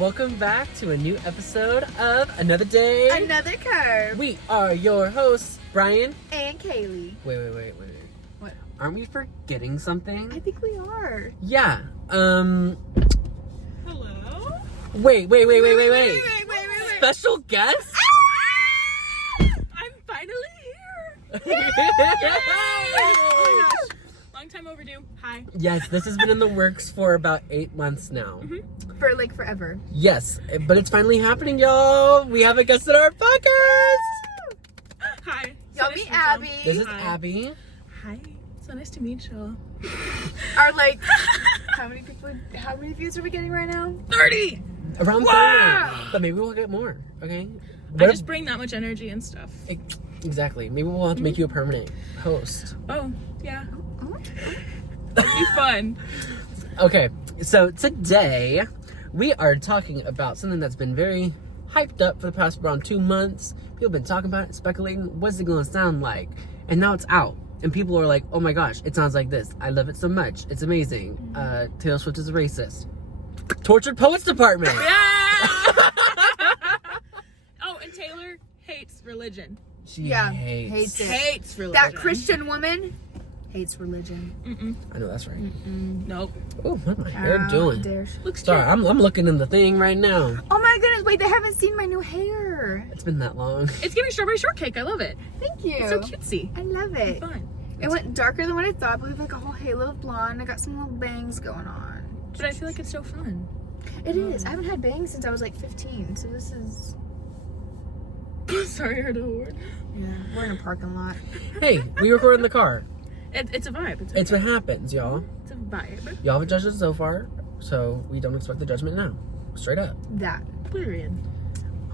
welcome back to a new episode of Another Day, Another Curve. We are your hosts, Brian and Kaylee. Wait. What? Aren't we forgetting something? I think we are. Yeah. Hello? Wait. Wait. Special guest? I'm finally here! Oh my gosh. Long time overdue. Hi. Yes, this has been in the works for about 8 months now. Mm-hmm. For like forever. Yes, but it's finally happening, y'all. We have a guest in our podcast. Hi. Y'all meet Abby. This is Hi. Abby. Hi. So nice to meet you. Are like, how many views are we getting right now? 30! Around Wow. 30. But maybe we'll get more, okay? I just bring that much energy and stuff. Exactly. Maybe we'll have to make you a permanent host. Oh, yeah. That'd be fun. Okay, so today we are talking about something that's been very hyped up for the past around 2 months. People have been talking about it, speculating, what's it going to sound like? And now it's out. And people are like, oh my gosh, it sounds like this. I love it so much. It's amazing. Taylor Swift is a racist. Tortured Poets Department. Yeah! Oh, and Taylor hates religion. She Hates hates. it. Hates religion. That Christian woman hates religion. Mm-mm. I know that's right. Nope. Oh, what my hair How doing? dare she. Looks Sorry, cute. I'm looking in the thing right now. Oh my goodness, wait, they haven't seen my new hair. It's been that long. It's giving strawberry shortcake. I love it. Thank you. It's so cutesy. I love it. Fun. It went darker than what I thought, but we have like a whole halo of blonde. I got some little bangs going on. But I feel like it's so fun. It is. I haven't had bangs since I was like 15, so this is... Sorry, I heard a word. Yeah, we're in a parking lot. Hey, we record in the car. It's a vibe. It's what happens, y'all. It's a vibe. Y'all haven't judged us so far, so we don't expect the judgment now. Straight up. That. Period.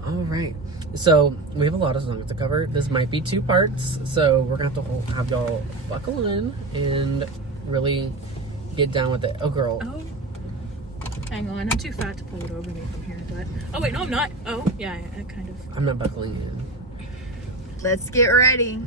All right. So we have a lot of songs to cover. This might be 2 parts, so we're gonna have to have y'all buckle in and really get down with it. Oh, girl. Oh. Hang on, I'm too fat to pull it over me from here, but... Oh, wait, no, I'm not. Oh, yeah, I kind of... I'm not buckling in. Let's get ready.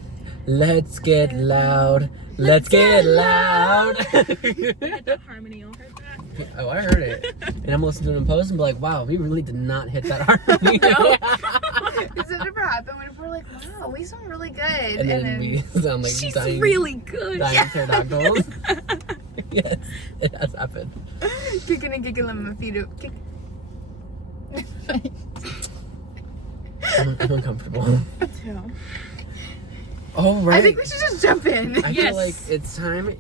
Let's get loud. Let's get loud. We had that harmony, y'all heard that? Oh, I heard it. And I'm listening to it in post and be like, wow, we really did not hit that harmony. Does it ever happen when we're like, wow, we sound really good? And then we sound like She's dying, really good. dying pterodactyls. Yes, it has happened. Kicking and giggling on my feet. Kick. I'm uncomfortable. Yeah. All right. I think we should just jump in. I feel like it's time.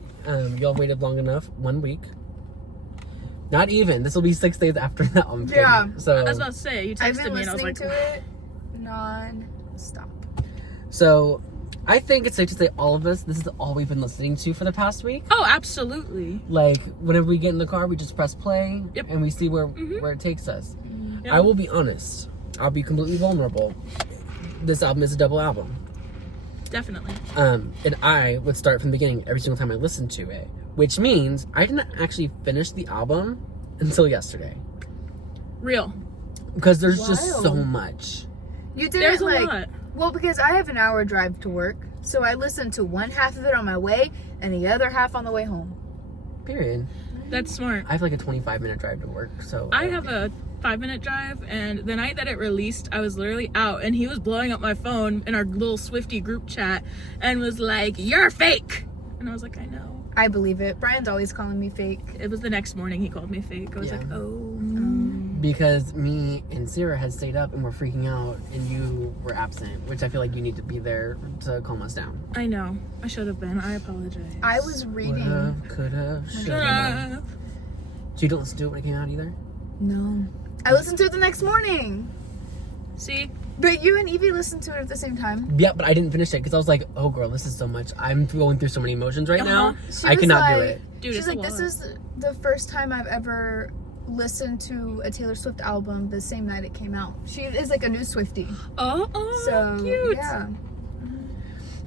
Y'all waited long enough. 1 week. Not even. This will be 6 days after that. I'm kidding. Yeah. So I was about to say, you I've texted been me and I was listening like... to it non-stop. So I think it's safe to say all of us, this is all we've been listening to for the past week. Oh, absolutely. Like, whenever we get in the car, we just press play. Yep. And we see where it takes us. Yep. I will be honest. I'll be completely vulnerable. This album is a double album. Definitely. And I would start from the beginning every single time I listened to it. Which means I didn't actually finish the album until yesterday. Real. Because there's just so Wild. much. You did There's it a like, lot. well, because I have an hour drive to work, so I listened to one half of it on my way and the other half on the way home. Period. That's smart. I have like a 25-minute drive to work, so... I have a 5-minute drive, and the night that it released, I was literally out, and he was blowing up my phone in our little Swiftie group chat, and was like, "You're fake!" And I was like, I know. I believe it. Brian's always calling me fake. It was the next morning he called me fake. I was Yeah. like, oh. Because me and Sarah had stayed up and were freaking out, and you were absent, which I feel like you need to be there to calm us down. I know. I should have been. I apologize. I was reading. Would've, could've, should've. Should've. So you don't listen to it when it came out either? No. I listened to it the next morning. See? But you and Evie listened to it at the same time. Yeah, but I didn't finish it because I was like, oh girl, this is so much. I'm going through so many emotions right now. She I was cannot do like- it. Dude, She's it's a like, this lot. is the first time I've ever listened to a Taylor Swift album the same night it came out. She is like a new Swiftie. Oh, So, cute. yeah.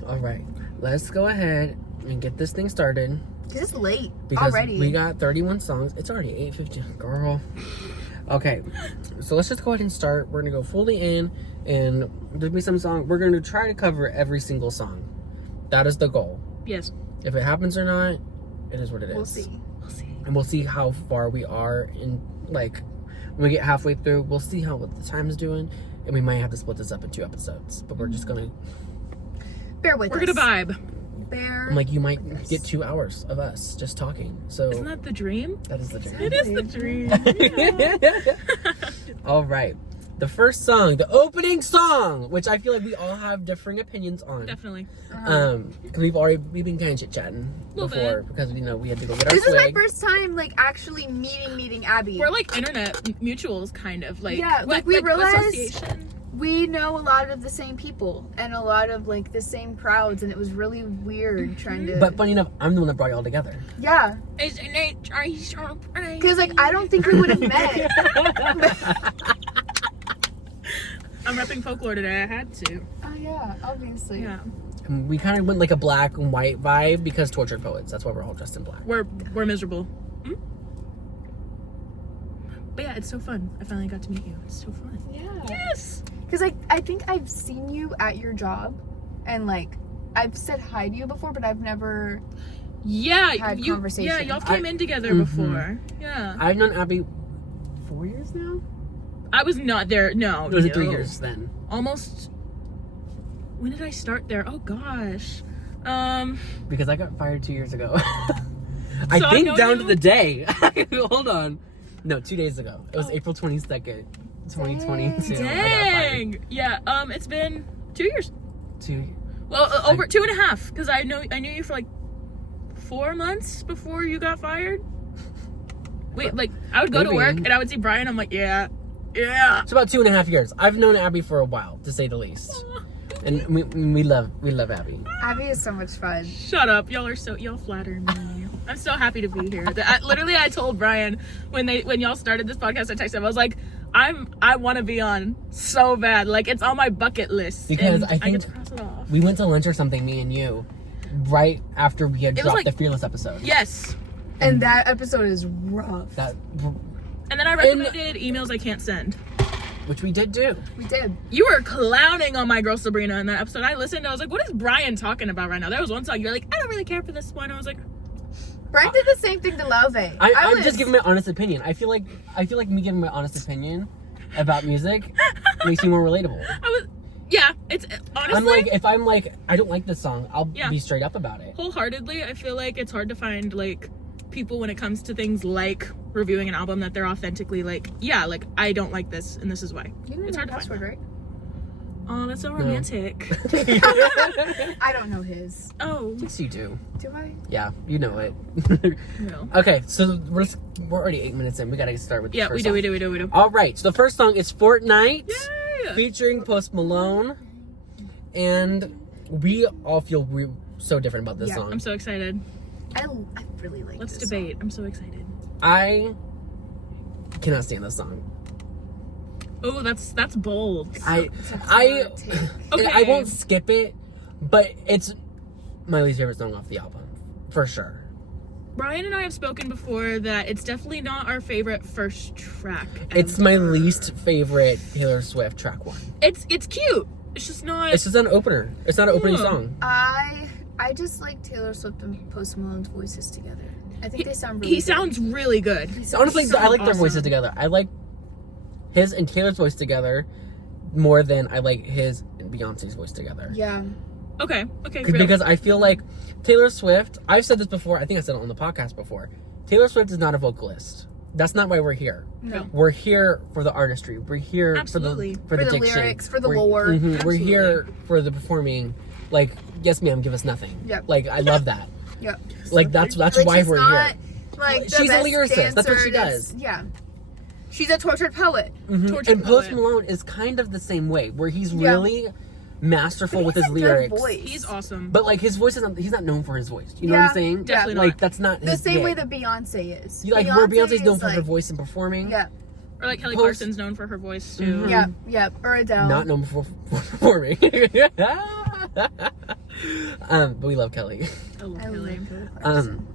All right, let's go ahead and get this thing started. Because it's late Because already. we got 31 songs. It's already 8:15, girl. Okay, so let's just go ahead and start. We're gonna go fully in, and there'll be some song. We're gonna try to cover every single song. That is the goal. Yes. If it happens or not, it is what it is. We'll see. We'll see. And we'll see how far we are in, like, When we get halfway through, we'll see how what the time's doing, and we might have to split this up in 2 episodes. But we're just gonna Bear with us. We're gonna vibe. Bear. I'm like, you might get 2 hours of us just talking. So Isn't that the dream? that is the dream. It is the dream. All right. The first song, the opening song, which I feel like we all have differing opinions on. Definitely. Because we've been kind of chit chatting Little before bit. because we had to go get our This is my swig. first time like actually meeting Abby. We're like internet mutuals, kind of like. Yeah, like, we realized- association. We know a lot of the same people and a lot of like the same crowds, and it was really weird trying to. But funny enough, I'm the one that brought y'all together. Yeah, Isn't it so pretty? because like I don't think we would have met. I'm repping folklore today. I had to. Oh yeah, obviously. Yeah. And we kind of went like a black and white vibe because tortured poets. That's why we're all dressed in black. We're miserable. Hmm? But yeah, it's so fun. I finally got to meet you. It's so fun. Yeah. Yes. Because like I think I've seen you at your job, and like I've said hi to you before, but I've never. Yeah, Had you. conversation. Yeah, y'all came in together Mhm. before. Yeah. I've known Abby 4 years now. I was not there. No. Or was it no. 3 years then? Almost. When did I start there? Oh gosh. Because I got fired 2 years ago. So I I think know down you- to the day. Hold on. No, 2 days ago. It was Oh. April 22nd, 2022. I got fired. Dang. Yeah. It's been 2 years. 2. Well, over 2.5. Because I knew you for like 4 months before you got fired. Wait, like I would go to Maybe. work and I would see Brian. I'm like, yeah. It's about 2.5 years. I've known Abby for a while, to say the least. And we love Abby. Abby is so much fun. Shut up. Y'all flatter me. I'm so happy to be here. I told Brian when y'all started this podcast, I texted him. I was like, I want to be on so bad. Like it's on my bucket list. Because and I think get to cross it off. We went to lunch or something, me and you, right after we had It was dropped like- the Fearless episode. Yes. And that episode is rough. That, And then I recommended emails I can't send. which we did do. We did. You were clowning on my girl Sabrina in that episode. I listened. I was like, what is Brian talking about right now? There was one song you're like, I don't really care for this one. I was like, Brian did the same thing to Love. I'm just giving my honest opinion. I feel like me giving my honest opinion about music makes me more relatable. it's honestly. I'm like, if I'm like, I don't like this song, I'll Yeah. be straight up about it. Wholeheartedly, I feel like it's hard to find like people when it comes to things like reviewing an album that they're authentically like, yeah, like I don't like this and this is why. You know It's my hard to find password, right? Oh, that's so romantic. I don't know his. Oh, Yes, you do. Do I? Yeah, you know it. no. Okay, so we're already 8 minutes in. We gotta start with the Yeah, first we song. do. All right, so the first song is Fortnite, Yay! featuring Post Malone, and we all feel so different about this Yeah, song. I'm so excited. I really like Let's this debate. song. I'm so excited. I cannot stand this song. Oh, that's bold. It's a I hard take. Okay. I won't skip it, but it's my least favorite song off the album, for sure. Brian and I have spoken before that it's definitely not our favorite first track. It's my ever. least favorite Taylor Swift track one. It's cute. It's just not. It's just an opener. It's not an opening Yeah. song. I just like Taylor Swift and Post Malone's voices together. I think they sound really He sounds really good. Honestly, so I like their awesome. voices together. I like his and Taylor's voice together more than I like his and Beyonce's voice together. Yeah. Okay. Real. Because I feel like Taylor Swift, I've said this before, I think I said it on the podcast before. Taylor Swift is not a vocalist. That's not why we're here. No. We're here for the artistry. We're here Absolutely. for the For the diction. lyrics, for the We're- lore. mhm, We're Absolutely. here for the performing. Like, yes, ma'am, give us nothing. Yep. Like, I love that. Yep. Like, that's Like, why she's we're not, here. Like, the She's a best lyricist. That's what she dancer does. Yeah. She's a tortured poet. Mhm. Tortured And Post poet. Malone is kind of the same way, where he's Yeah. really masterful with He's his a good lyrics. voice. He's awesome. But like his voice is not, he's not known for his voice. You know Yeah, what I'm saying? definitely Like not. that's not The his same gig. way that Beyonce is. Like where Beyonce's known is for her like- voice and performing. Yeah. or like Kelly Post- Clarkson's known for her voice too. Mhm. Yeah. Yeah. Or Adele. Not known for performing. But we love Kelly. I love I Kelly. love Kelly Clarkson.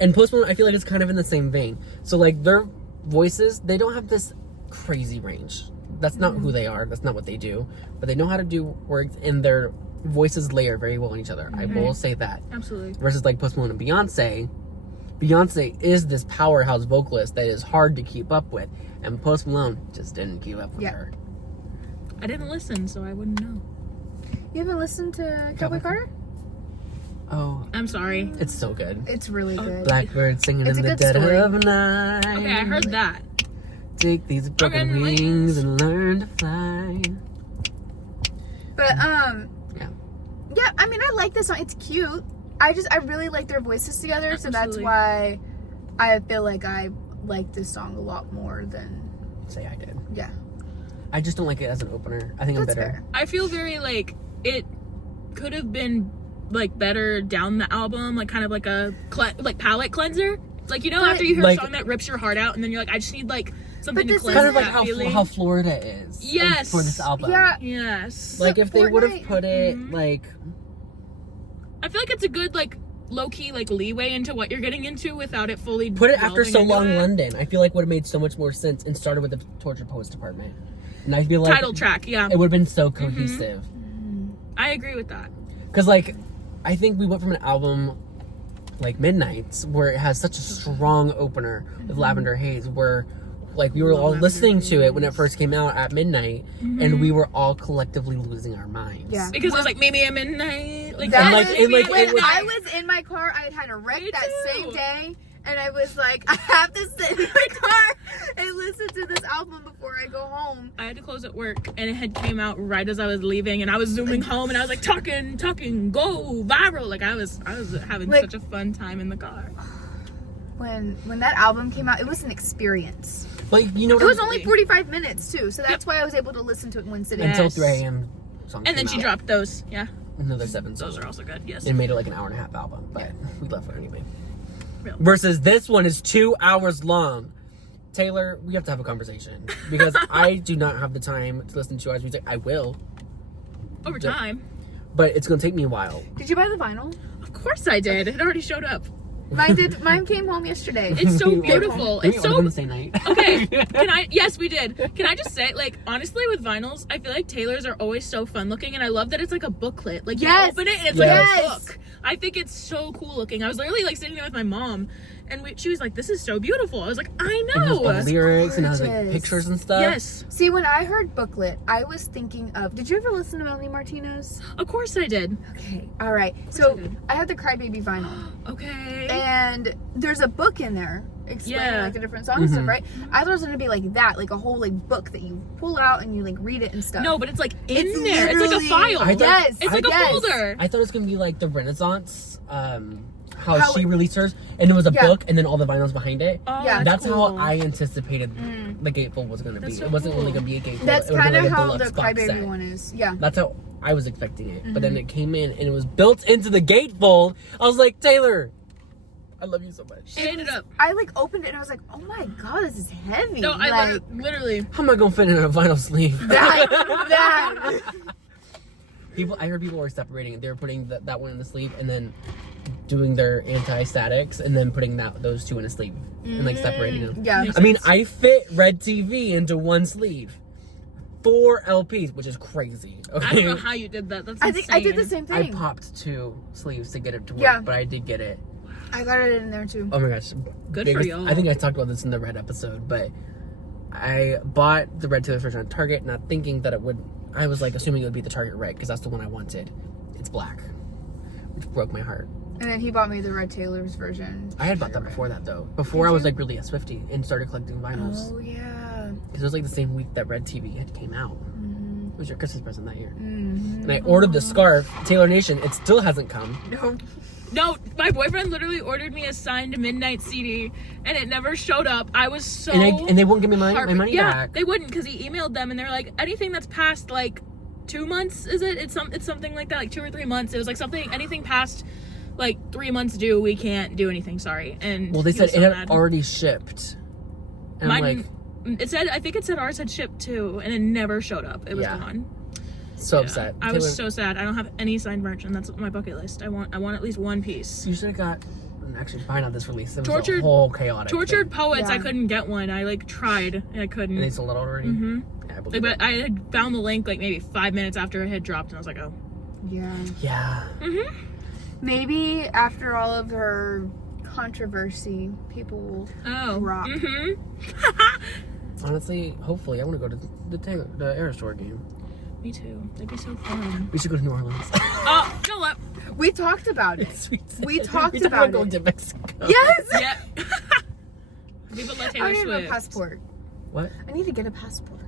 And Post Malone, I feel like it's kind of in the same vein. So like their voices, they don't have this crazy range. That's not who they are. That's not what they do. But they know how to do words, and their voices layer very well on each other. I will say that. Absolutely. Versus like Post Malone and Beyonce, Beyonce is this powerhouse vocalist that is hard to keep up with, and Post Malone just didn't keep up with her. I didn't listen, so I wouldn't know. You haven't listened to Cowboy Carter? Oh, I'm sorry. it's so good. It's really good. Blackbird singing It's in a the good dead story. of night. Okay, I heard that. Take these broken Broken wings wings. and learn to fly. But Yeah. yeah. I mean, I like this song. It's cute. I really like their voices together, so that's Absolutely. why I feel like I like this song a lot more than Say I did. yeah. I just don't like it as an opener. I think I'm That's better. fair. I feel very like it could have been like better down the album, like kind of like a like palate cleanser. Like, you know, But- after you hear Like- a song that rips your heart out, and then you're like, I just need like something But to this cleanse Kind of like that feeling. how Florida is. Yes. For this album. Yeah. Yes. Like if they would have Fortnite. put it Mhm. like I feel like it's a good like low-key like leeway into what you're getting into without it fully put it after delving So into Long it. London. I feel like would have made so much more sense and started with the Tortured Poets Department. And I feel like Title track, yeah. it would have been so cohesive. I agree with that. Because like I think we went from an album like Midnight's where it has such a strong opener with Lavender Haze where like we were all Lavender listening to it when it first came out at midnight Mm-hmm. and we were all collectively losing our minds. Yeah. Because it was like maybe a midnight. Like That And, like, was and, like, when it was- I was in my car. I had a wreck Me that too. same day, and I was like, I have to sit in my car and listen to this album before I go home. I had to close at work and it had came out right as I was leaving and I was zooming home and I was like talking, go viral. Like I was having Like- such a fun time in the car. When that album came out, it was an experience. Like you know what It was I'm- only 45 minutes too, so that's why I was able to listen to it in one sitting. Yeah. until Yes. 3 a.m. song And then came she out. dropped those. Yeah. Another 7 songs. Those are also good. Yes. It made it like an hour and a half album, but we left it anyway. Real. Versus this one is 2 hours long. Taylor, we have to have a conversation because I do not have the time to listen to 2 hours music. I will, Over time. but it's gonna take me a while. Did you buy the vinyl? Of course I did. It already showed up. Mine did. Mine came home yesterday. It's so We beautiful. We It's ordered so on the same night. Okay, yes, we did. Can I just say, like, honestly, with vinyls, I feel like Taylor's are always so fun looking, and I love that it's like a booklet. Like, Yes. you open it, and it's Yes. like a book. I think it's so cool looking. I was literally, like, sitting there with my mom, and she was like, this is so beautiful. I was like, I It has know. the lyrics and it has like gorgeous. pictures and stuff. Yes, See, when I heard booklet, I was thinking of. Did you ever listen to Melanie Martinez? of course I did. Okay. All right. I So did. I have the Crybaby vinyl, Okay. and there's a book in there explaining Yeah. like the different songs and stuff, Mhm. right? I thought it was gonna be like that, like a whole like book that you pull out and you like read it and stuff. No, but it's like in It's there. It's like a literally- file. I thought- Yes. It's like a yes. folder. I thought it was gonna be like the Renaissance, how How she it- released hers, and it was a Yeah. book, and then all the vinyls behind it. Oh, Yeah. That's how cool. I anticipated Mm. the gatefold was gonna be. That's so It wasn't cool. only gonna be a gatefold. That's it would've kind been of like a how the deluxe box Crybaby set. one is. Yeah. That's how I was expecting it. But then Mhm. it came in and it was built into the gatefold. I was like, Taylor, I love you so much. She ate it up. I like opened it and I was like, oh my god, this is heavy. No, I like, literally. How am I gonna fit in a vinyl sleeve? that. I heard people were separating it. They were putting that one in the sleeve and then doing their anti-statics and then putting those two in a sleeve and like separating them. Yeah. Makes I mean, sense. I fit Red TV into one sleeve. 4 LPs, which is crazy. I don't Okay. know how you did that. That's I think I did the insane. same I thing. popped 2 sleeves to get it to work, Yeah. but I did get it. I got it in there too. Oh my gosh. Good for y'all. I think I talked about this in the Red episode, but I bought the Red Taylor version at Target, not thinking that it would. I was like assuming it would be the Target Red because that's the one I wanted. It's black, which broke my heart. And then he bought me the Red Taylor's version. I had bought that before that though. Before I was like really a Swiftie and started collecting vinyls Oh yeah. because it was like the same week that Red TV had came out. Mm-hmm. It was your Christmas present that year. Mm-hmm. And I ordered the scarf, Taylor Nation. It still hasn't come. No. No, my boyfriend literally ordered me a signed Midnight CD, and it never showed up. I was so And they won't give me my money yeah, back. they wouldn't because he emailed them, and they're like, anything that's past like 2 months, is it? It's something like that, like 2 or 3 months. It was like anything past like 3 months due, we can't do anything. Sorry. And Well, they he said was it so had mad. already shipped. And I'm Mine, like, I think it said ours had shipped too, and it never showed up. It was Yeah. gone. so Yeah. upset. I was Taylor- so sad. I don't have any signed merch, and that's my bucket list. I want at least one piece. You should have got. Actually, fine on this release. It was a Tortured- whole chaotic. Tortured thing. Poets, Yeah. I couldn't get one. I like tried, and I couldn't. And they sold out already. Mm-hmm. Yeah, I believe But it. I had found the link like maybe 5 minutes after it had dropped, and I was like, oh. Yeah. Yeah. Mm-hmm. Maybe after all of her controversy, people will drop. Honestly, hopefully, I want to go to the Eras Tour game. Me too. That'd be so fun. We should go to New Orleans. Oh, you know what? We talked about it. We talked about about going it. to Mexico. Yes! Yep. Viva la Taylor I need Swift. a passport. What? I need to get a passport.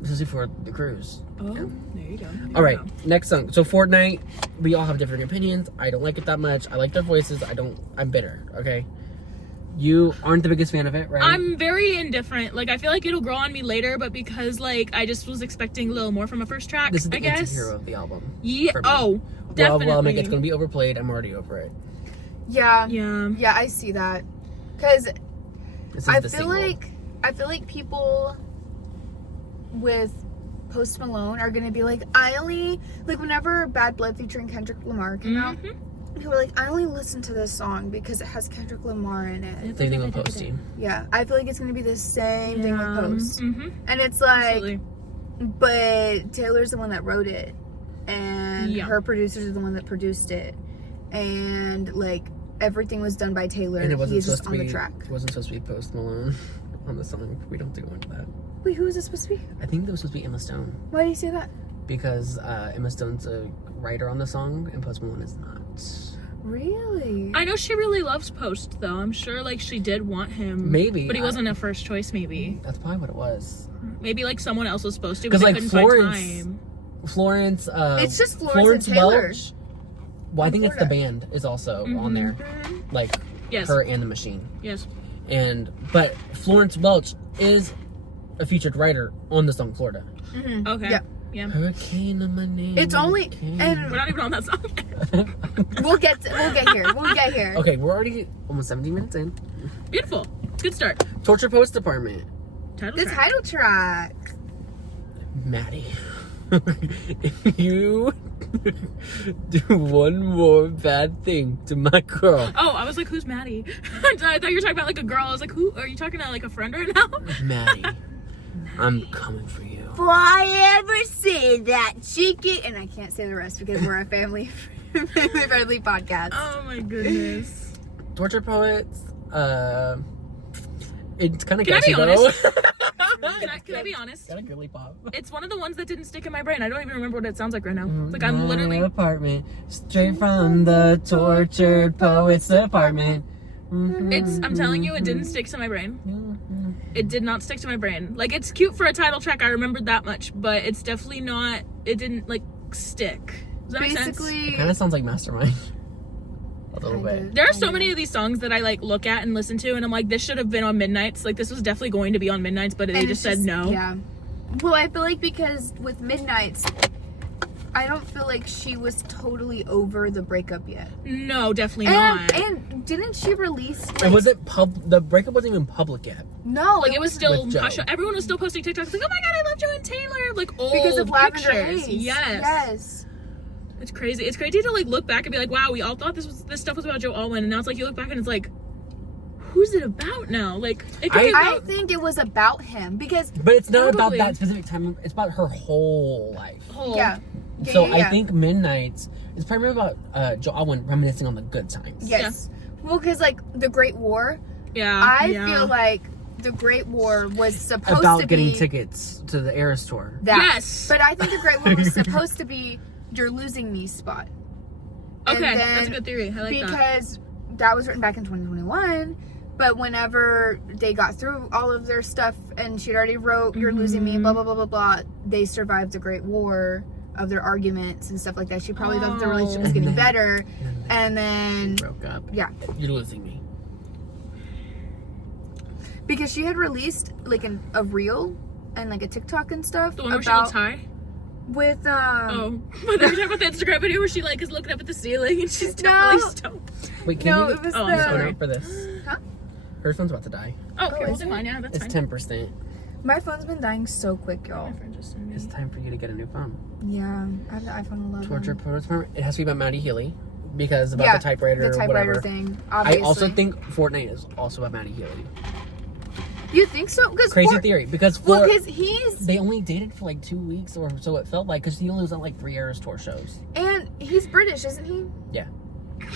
This is for the cruise. Oh, there you go. All right, next song. So Fortnite, we all have different opinions. I don't like it that much. I like their voices. I'm bitter, okay? You aren't the biggest fan of it, right? I'm very indifferent. Like, I feel like it'll grow on me later, but because, like, I just was expecting a little more from a first track, This is the I guess. anti-hero of the album. Yeah. for me. Oh, definitely. Well, like, it's going to be overplayed. I'm already over it. Yeah. Yeah. Yeah, I see that. Because This is I the feel like people with Post Malone are gonna be like, I only like whenever Bad Blood featuring Kendrick Lamar came out, people were like, I only listen to this song because it has Kendrick Lamar in it. Same thing with Posty. Yeah, I feel like it's gonna be the same thing with Post, Mm-hmm. and it's like, Absolutely. but Taylor's the one that wrote it, and her producers are the one that produced it, and like everything was done by Taylor. And it wasn't He's supposed just to on be. the track. It wasn't supposed to be Post Malone on the song. We don't have to go into that. Wait, who is this supposed to be? I think that was supposed to be Emma Stone Why do you say that? because Emma Stone's a writer on the song and Post Malone is not. Really? I know she really loves Post, though. I'm sure, like, she did want him. Maybe, But he wasn't a first choice, maybe. That's probably what it was. Maybe, like, someone else was supposed to, but Because they like couldn't Florence, find time. Florence. It's just Florence and Taylor. Welch. Well, I think it's the band is also on there, like Yes. her and the Machine. Yes. But Florence Welch is a featured writer on the song Florida. Okay. Yeah. Yeah. Hurricane on my name. It's only hurricane. and We're not even on that song. we'll get here. Okay, we're already almost 17 minutes in. Beautiful. Good start. Torture Post Department. Title The track. title track. Maddie, if you do one more bad thing to my girl, Oh, I was like, who's Maddie? I thought you were talking about like a girl. I was like, who? Are you talking to like a friend right now? Maddie, I'm coming for you. Will I ever see that cheeky? And I can't say the rest because we're a family friendly podcast. Oh my goodness. Torture Poets, it's kind of Can I catchy be though. honest? Can I be honest? Got a girly pop. It's one of the ones that didn't stick in my brain. I don't even remember what it sounds like right now. Like I'm literally. My apartment, straight from the Tortured Poets Department. I'm telling you, it didn't stick to my brain. It did not stick to my brain. Like, it's cute for a title track. I remembered that much, but it's definitely not. It didn't like stick. Does that make sense? It kind of sounds like Mastermind. A little bit. There are so many of these songs that I like look at and listen to, and I'm like, this should have been on Midnights. Like, this was definitely going to be on Midnights, but they just said no. Yeah. Well, I feel like because with Midnights, I don't feel like she was totally over the breakup yet. No, definitely not. And didn't she release? It wasn't the breakup wasn't even public yet. No, Like, it was still With Joe. hush. Everyone was still posting TikToks like, oh my god, I love Joe and Taylor. Like, old because of Lavender pictures. Haze. Yes. Yes. It's crazy. It's crazy to like look back and be like, wow, we all thought this stuff was about Joe Alwyn, and now it's like you look back and it's like, who's it about now? Like, it could be I about think it was about him because But it's not about Totally. that specific time. It's about her whole life. whole. yeah. So Yeah. I think Midnights is primarily about Joe Alwyn reminiscing on the good times. Yes. Well, because like the Great War, Yeah. I yeah. feel like the Great War was supposed About to getting be tickets to the Eras tour. that. Yes. But I think the Great War was supposed to be "You're Losing Me" spot. And Okay, then that's a good theory. I like that. because that was written back in 2021. But whenever they got through all of their stuff and she'd already wrote "You're Losing Me," blah blah blah blah blah, they survived the Great War of their arguments and stuff like that. She probably thought the relationship was And getting then- better, and then Broke up. yeah, You're losing me. because she had released like a reel and like a TikTok and stuff The one where she looks about high. with Oh, but then you're talking about the Instagram video where she like is looking up at the ceiling and she's definitely No. stoned. Wait, can no, you it was Oh, phone sorry. out for this? Huh? Her phone's about to die. Oh, okay, we'll is do it? mine. Yeah, that's It's fine. 10%. My phone's been dying so quick, y'all. My friend just sent me. It's time for you to get a new phone. Yeah, I have the iPhone 11. Torture Poets. It has to be about Maddie Healy because about Yeah, the typewriter the or typewriter whatever. thing. Obviously. I also think Fortnite is also about Maddie Healy. You think so? Because Crazy theory because Well, because he's they only dated for like 2 weeks or so it felt like because he only was on like 3 Eras tour shows. and he's British, isn't he? Yeah.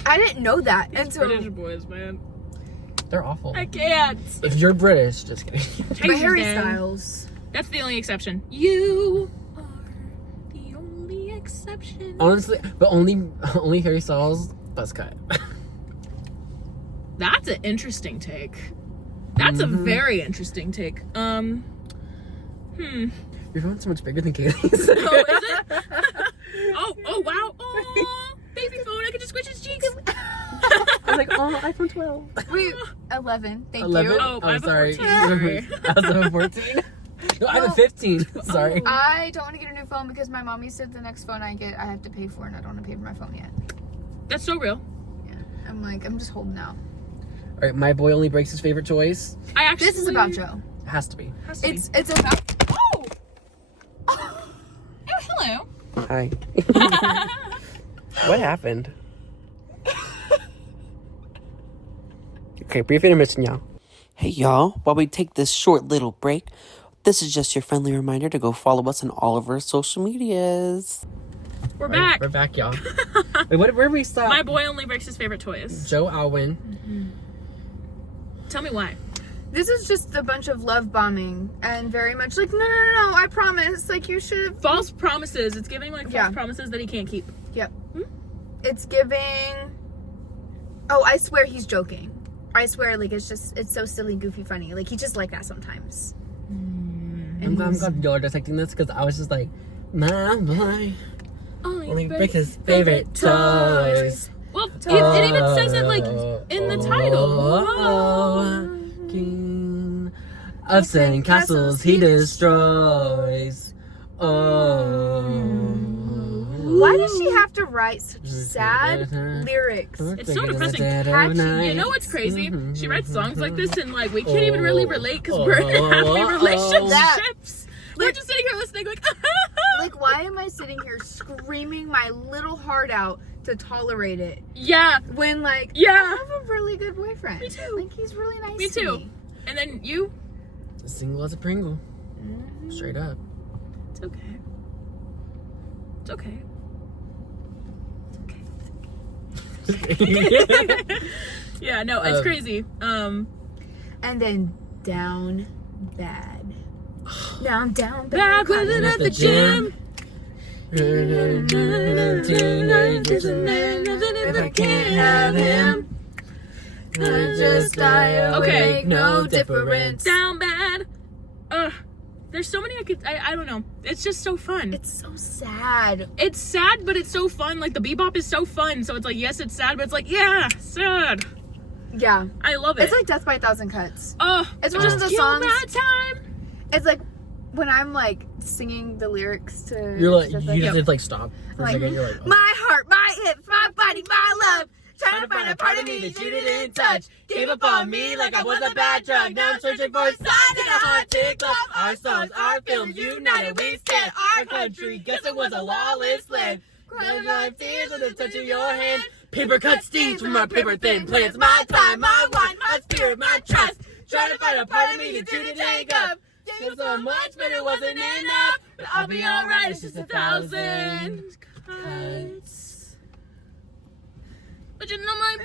I didn't know that. And These so British boys, man. They're awful. I can't. If you're British, just kidding. my Harry Dan. Styles. That's the only exception. You are the only exception. Honestly, but only Harry Styles, buzz cut. That's an interesting take. That's a very interesting take. Your phone's so much bigger than Kaylee's. Oh, is it? oh, wow. Oh, baby phone. I can just switch his cheeks. I was like, oh, iPhone 12. Wait, 11. Thank 11? you. Oh, I have a sorry. 14, sorry. I was a 14. No, I have a 15. Sorry. I don't want to get a new phone because my mommy said the next phone I get, I have to pay for, and I don't want to pay for my phone yet. That's so real. Yeah. I'm just holding out. All right, my boy only breaks his favorite toys. I actually. This is about Joe. It has to be. Has to be. It's about. Oh! Oh, hello. Hi. What happened? Okay, brief intermission, y'all. Hey, y'all. While we take this short little break, this is just your friendly reminder to go follow us on all of our social medias. We're All right, back. we're back, y'all. Wait, where did we stop? My boy only breaks his favorite toys. Joe Alwyn. Tell me why. This is just a bunch of love bombing and very much like, no, I promise. Like, you should have. False promises. It's giving like false Yeah. promises that he can't keep. Yep. It's giving. Oh, I swear he's joking. I swear, like, it's so silly, goofy, funny. Like, he's just like that sometimes. I'm glad y'all are dissecting this because I was just like, my boy only breaks his favorite toys. Well, it even says it like in the title. King of sand castles he destroys. Why does she have to write such sad lyrics? It's so depressing. You know what's crazy? She writes songs like this and like we can't even really relate because we're in happy relationships. We're just sitting here listening like Like, why am I sitting here screaming my little heart out to tolerate it? Yeah. When, like, Yeah. I have a really good boyfriend. Me too. Like, he's really nice Me to too. me. And then you? Single as a Pringle. Straight up. It's okay. It's okay. Yeah, no, it's crazy. And then down bad. Now I'm down Back bad. with it at the gym. If I can't have him, I just die Okay. awake, no difference. Down bad. There's so many I don't know. It's just so fun. It's so sad. It's sad, but it's so fun. Like the bebop is so fun. So it's like, yes, it's sad, but it's like, yeah, sad. Yeah. I love it. It's like Death by a Thousand Cuts. It's one of the songs- That time. It's like when I'm like singing the lyrics to. You're like, Death you by- just have to like stop for a Like, second. You're like, oh. my heart, my hips, my body, my love. Trying to find a part of me that you didn't touch. Gave up on me like I was a bad drug. Now I'm searching for a sign in a haunted club. Our songs, our films, united we stand. Our country, guess it was a lawless land. Crying like tears with the touch of your hand. Paper cut steeds from my paper thin plants. My time, my wine, my spirit, my trust. Trying to find a part of me that you didn't take up. Gave so much, but it wasn't enough. But I'll be alright, it's just 1,000 cuts. But you know my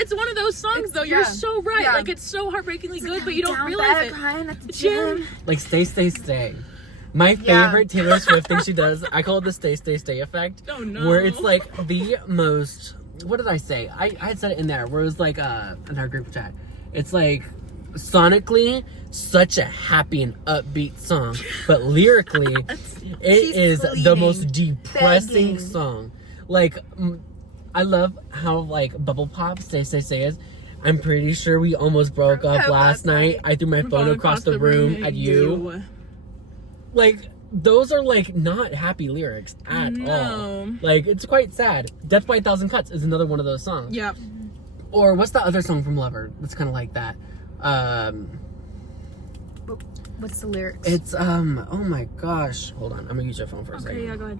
it's one of those songs though. You're Yeah. so right. Yeah. Like it's so heartbreakingly good, but you don't Down realize bad, it. crying at the Gym. gym. Like stay, stay, stay. My Yeah. favorite Taylor Swift thing she does, I call it the stay, stay, stay effect. Oh no. Where it's like the most, what did I say? I had said it in there where it was like in our group chat. It's like sonically such a happy and upbeat song, but lyrically it She's is the pleading, most depressing begging. song. Like I love how like bubble pop stay, stay, stay is. I'm pretty sure we almost broke up last night. I threw my phone across the room at you. Like, those are, like, not happy lyrics at all. Like, it's quite sad. Death by a Thousand Cuts is another one of those songs. Yep. Or, what's the other song from Lover that's kind of like that? What's the lyrics? It's, oh my gosh. Hold on, I'm gonna use your phone for a second. Okay, yeah, go ahead.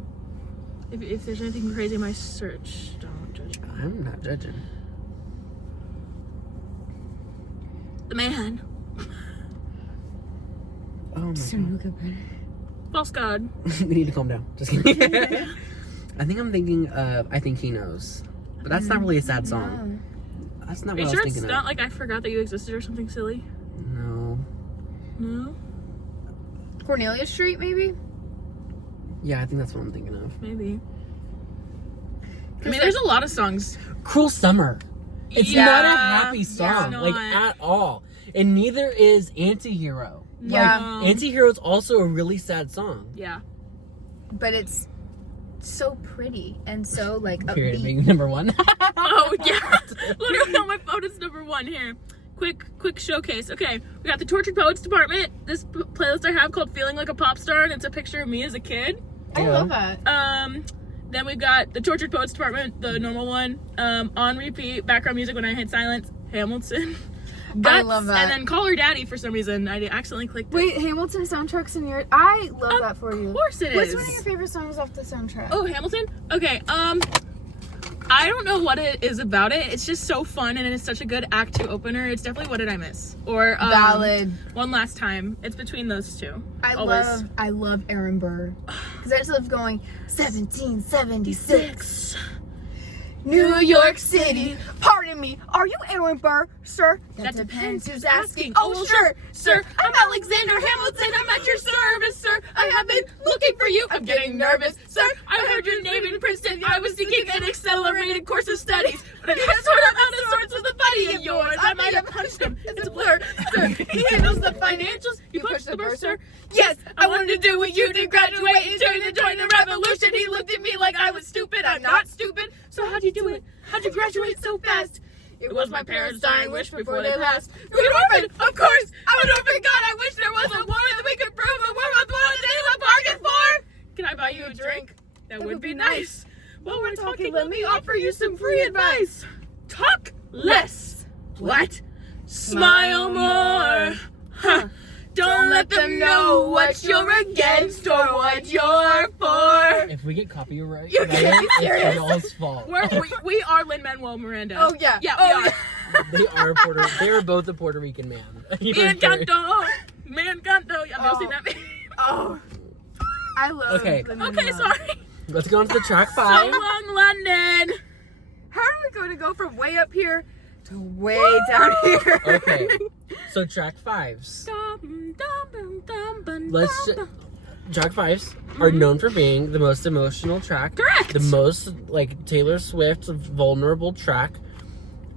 If there's anything crazy in my search, don't judge me. I'm not judging. The man. Oh my god. Soon you'll get better. False god. We need to calm down. Just kidding. I think I'm thinking of I Think He Knows. But that's not really a sad song. That's not Are what you I sure was it's thinking not of. like I Forgot That You Existed or something silly? No. No? Cornelia Street, maybe? Yeah, I think that's what I'm thinking of. Maybe. I mean, there's a lot of songs. Cruel Summer. It's Yeah. not a happy song, it's like, not. at all. And neither is Antihero. Yeah. No. Antihero is also a really sad song. Yeah. But it's so pretty and so, like, Period of upbeat. being number one. Oh, yeah. Literally on my phone, it's number one here. Quick showcase. Okay, we got the Tortured Poets Department. This playlist I have called Feeling Like a Pop Star, and it's a picture of me as a kid. I Yeah. love that. Then we've got the Tortured Poets Department, the normal one. On repeat, background music when I hit silence, Hamilton. I love that. And then Call Her Daddy for some reason. I accidentally clicked it. Wait, Hamilton soundtracks in your... I love that for you. Of course it What's is. one of your favorite songs off the soundtrack? Oh, Hamilton? Okay, I don't know what it is about it. It's just so fun, and it's such a good Act 2 opener. It's definitely What Did I Miss? Or Ballad. One Last Time. It's between those two. I Always. love Aaron Burr. Because I just love going 1776. New York City. Pardon me, are you Aaron Burr, sir? That depends who's asking. asking. Oh, sure, sir. I'm Alexander Hamilton. I'm at your service, sir. I have been looking for you. I'm getting nervous, sir. I heard your name in Princeton. I was seeking an accelerated course of studies. But I He got sort sort of of out of sorts with a buddy of yours. I might have punched him. It's a blur. Sir, he handles the financials. You punched the bursar. Yes, I wanted to do what you did, graduate and join the revolution. He looked at me like I was stupid. I'm not stupid. So how'd you do it? How'd you graduate so fast? It was my parents' dying wish before they passed. You're an orphan, of course. I'm an orphan. God, I wish there was a war that we could prove the war was born a day to bargain for. Can I buy you a drink? That would be nice. While we're talking, let me offer you some free advice. Talk less. What? Smile more. Huh. Don't let them know what you're against or what you're for. If we get copyright, You can't be serious. it's y'all's fault. We are Lin-Manuel Miranda. Oh, yeah. Yeah, Oh, we are. They are both a Puerto Rican man. Me encanto. Me encanto. I've never seen that meme. Oh, I love Okay. Okay, sorry. Let's go on to the track So 5. long, London. How are we going to go from way up here to way down here? Okay. So track 5s. Track 5s are known for being the most emotional track. Correct. The most like Taylor Swift's vulnerable track.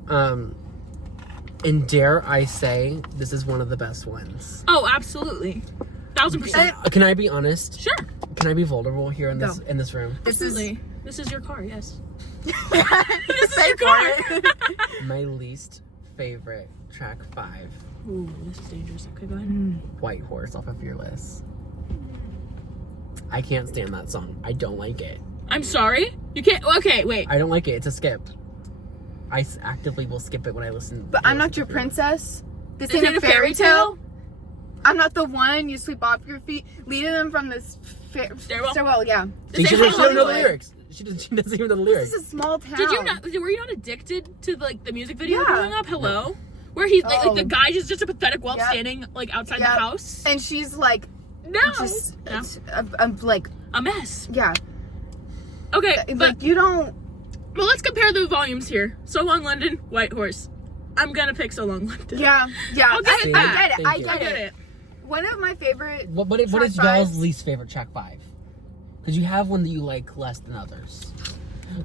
And dare I say, this is one of the best ones. Oh, absolutely. 1000%. Can I be honest? Sure. Can I be vulnerable here in this Go. in this room? Absolutely. This is your car, yes. This is your car. My least favorite track 5, Ooh, this is dangerous. Okay, go ahead. White Horse off of Fearless. I can't stand that song. I don't like it. I'm sorry. You can't. Okay, wait. I don't like it. It's a skip. I actively will skip it when I listen. But I'm not your Fearless. princess. This Is ain't it a fairy tale. I'm not the one you sweep off your feet, leading them from this stairwell. Yeah. She This doesn't ain't know the Hollywood. lyrics. She doesn't even know the lyrics. This is a small town. Did you not? Were you not addicted to like the music video Yeah. growing up? Hello, where he's like Oh. the guy is just a pathetic whelp Yep. standing like outside Yep. the house. And she's like, No, just, No. I'm like, a mess. yeah. Okay, but Like, you don't. well, let's compare the volumes here. So Long London, White Horse. I'm gonna pick So Long London. Yeah. I'll give it that. I get it. Thank I you. I get get it. it. One of my favorite. What is track y'all's fives. least favorite track 5? Because you have one that you like less than others.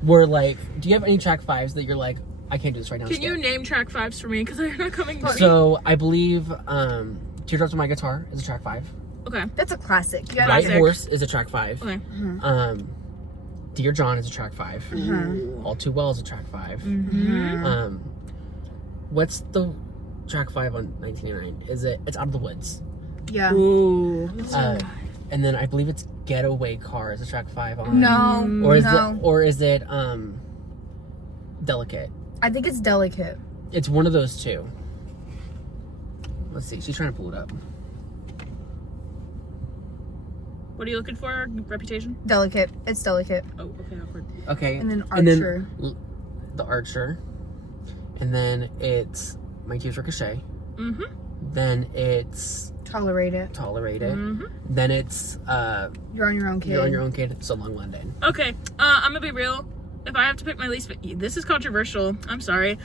Where like, do you have any track 5s that you're like, I can't do this right now? Can you skip? name track 5s for me? Because they're not coming to me. So I believe Teardrops on My Guitar is a track 5. Okay. That's a classic. You gotta White Classic. Horse is a track 5. Okay. Dear John is a track 5. All Too Well is a track 5. Mm-hmm. What's the track 5 on 1989? It's Out of the Woods. Yeah. Ooh. And then I believe it's Getaway Car is a track 5 on. No. Or is it Delicate? I think it's delicate. It's one of those two. Let's see. She's trying to pull it up. What are you looking for? Reputation? Delicate. It's delicate. Oh, okay, awkward. Okay. And then Archer. The Archer. And then it's My Tears Ricochet. Mm-hmm. Then it's Tolerate It. Then it's You're on Your Own Kid. You're on Your Own Kid. So Long London. Okay, I'm gonna be real. If I have to pick my least, this is controversial. I'm sorry.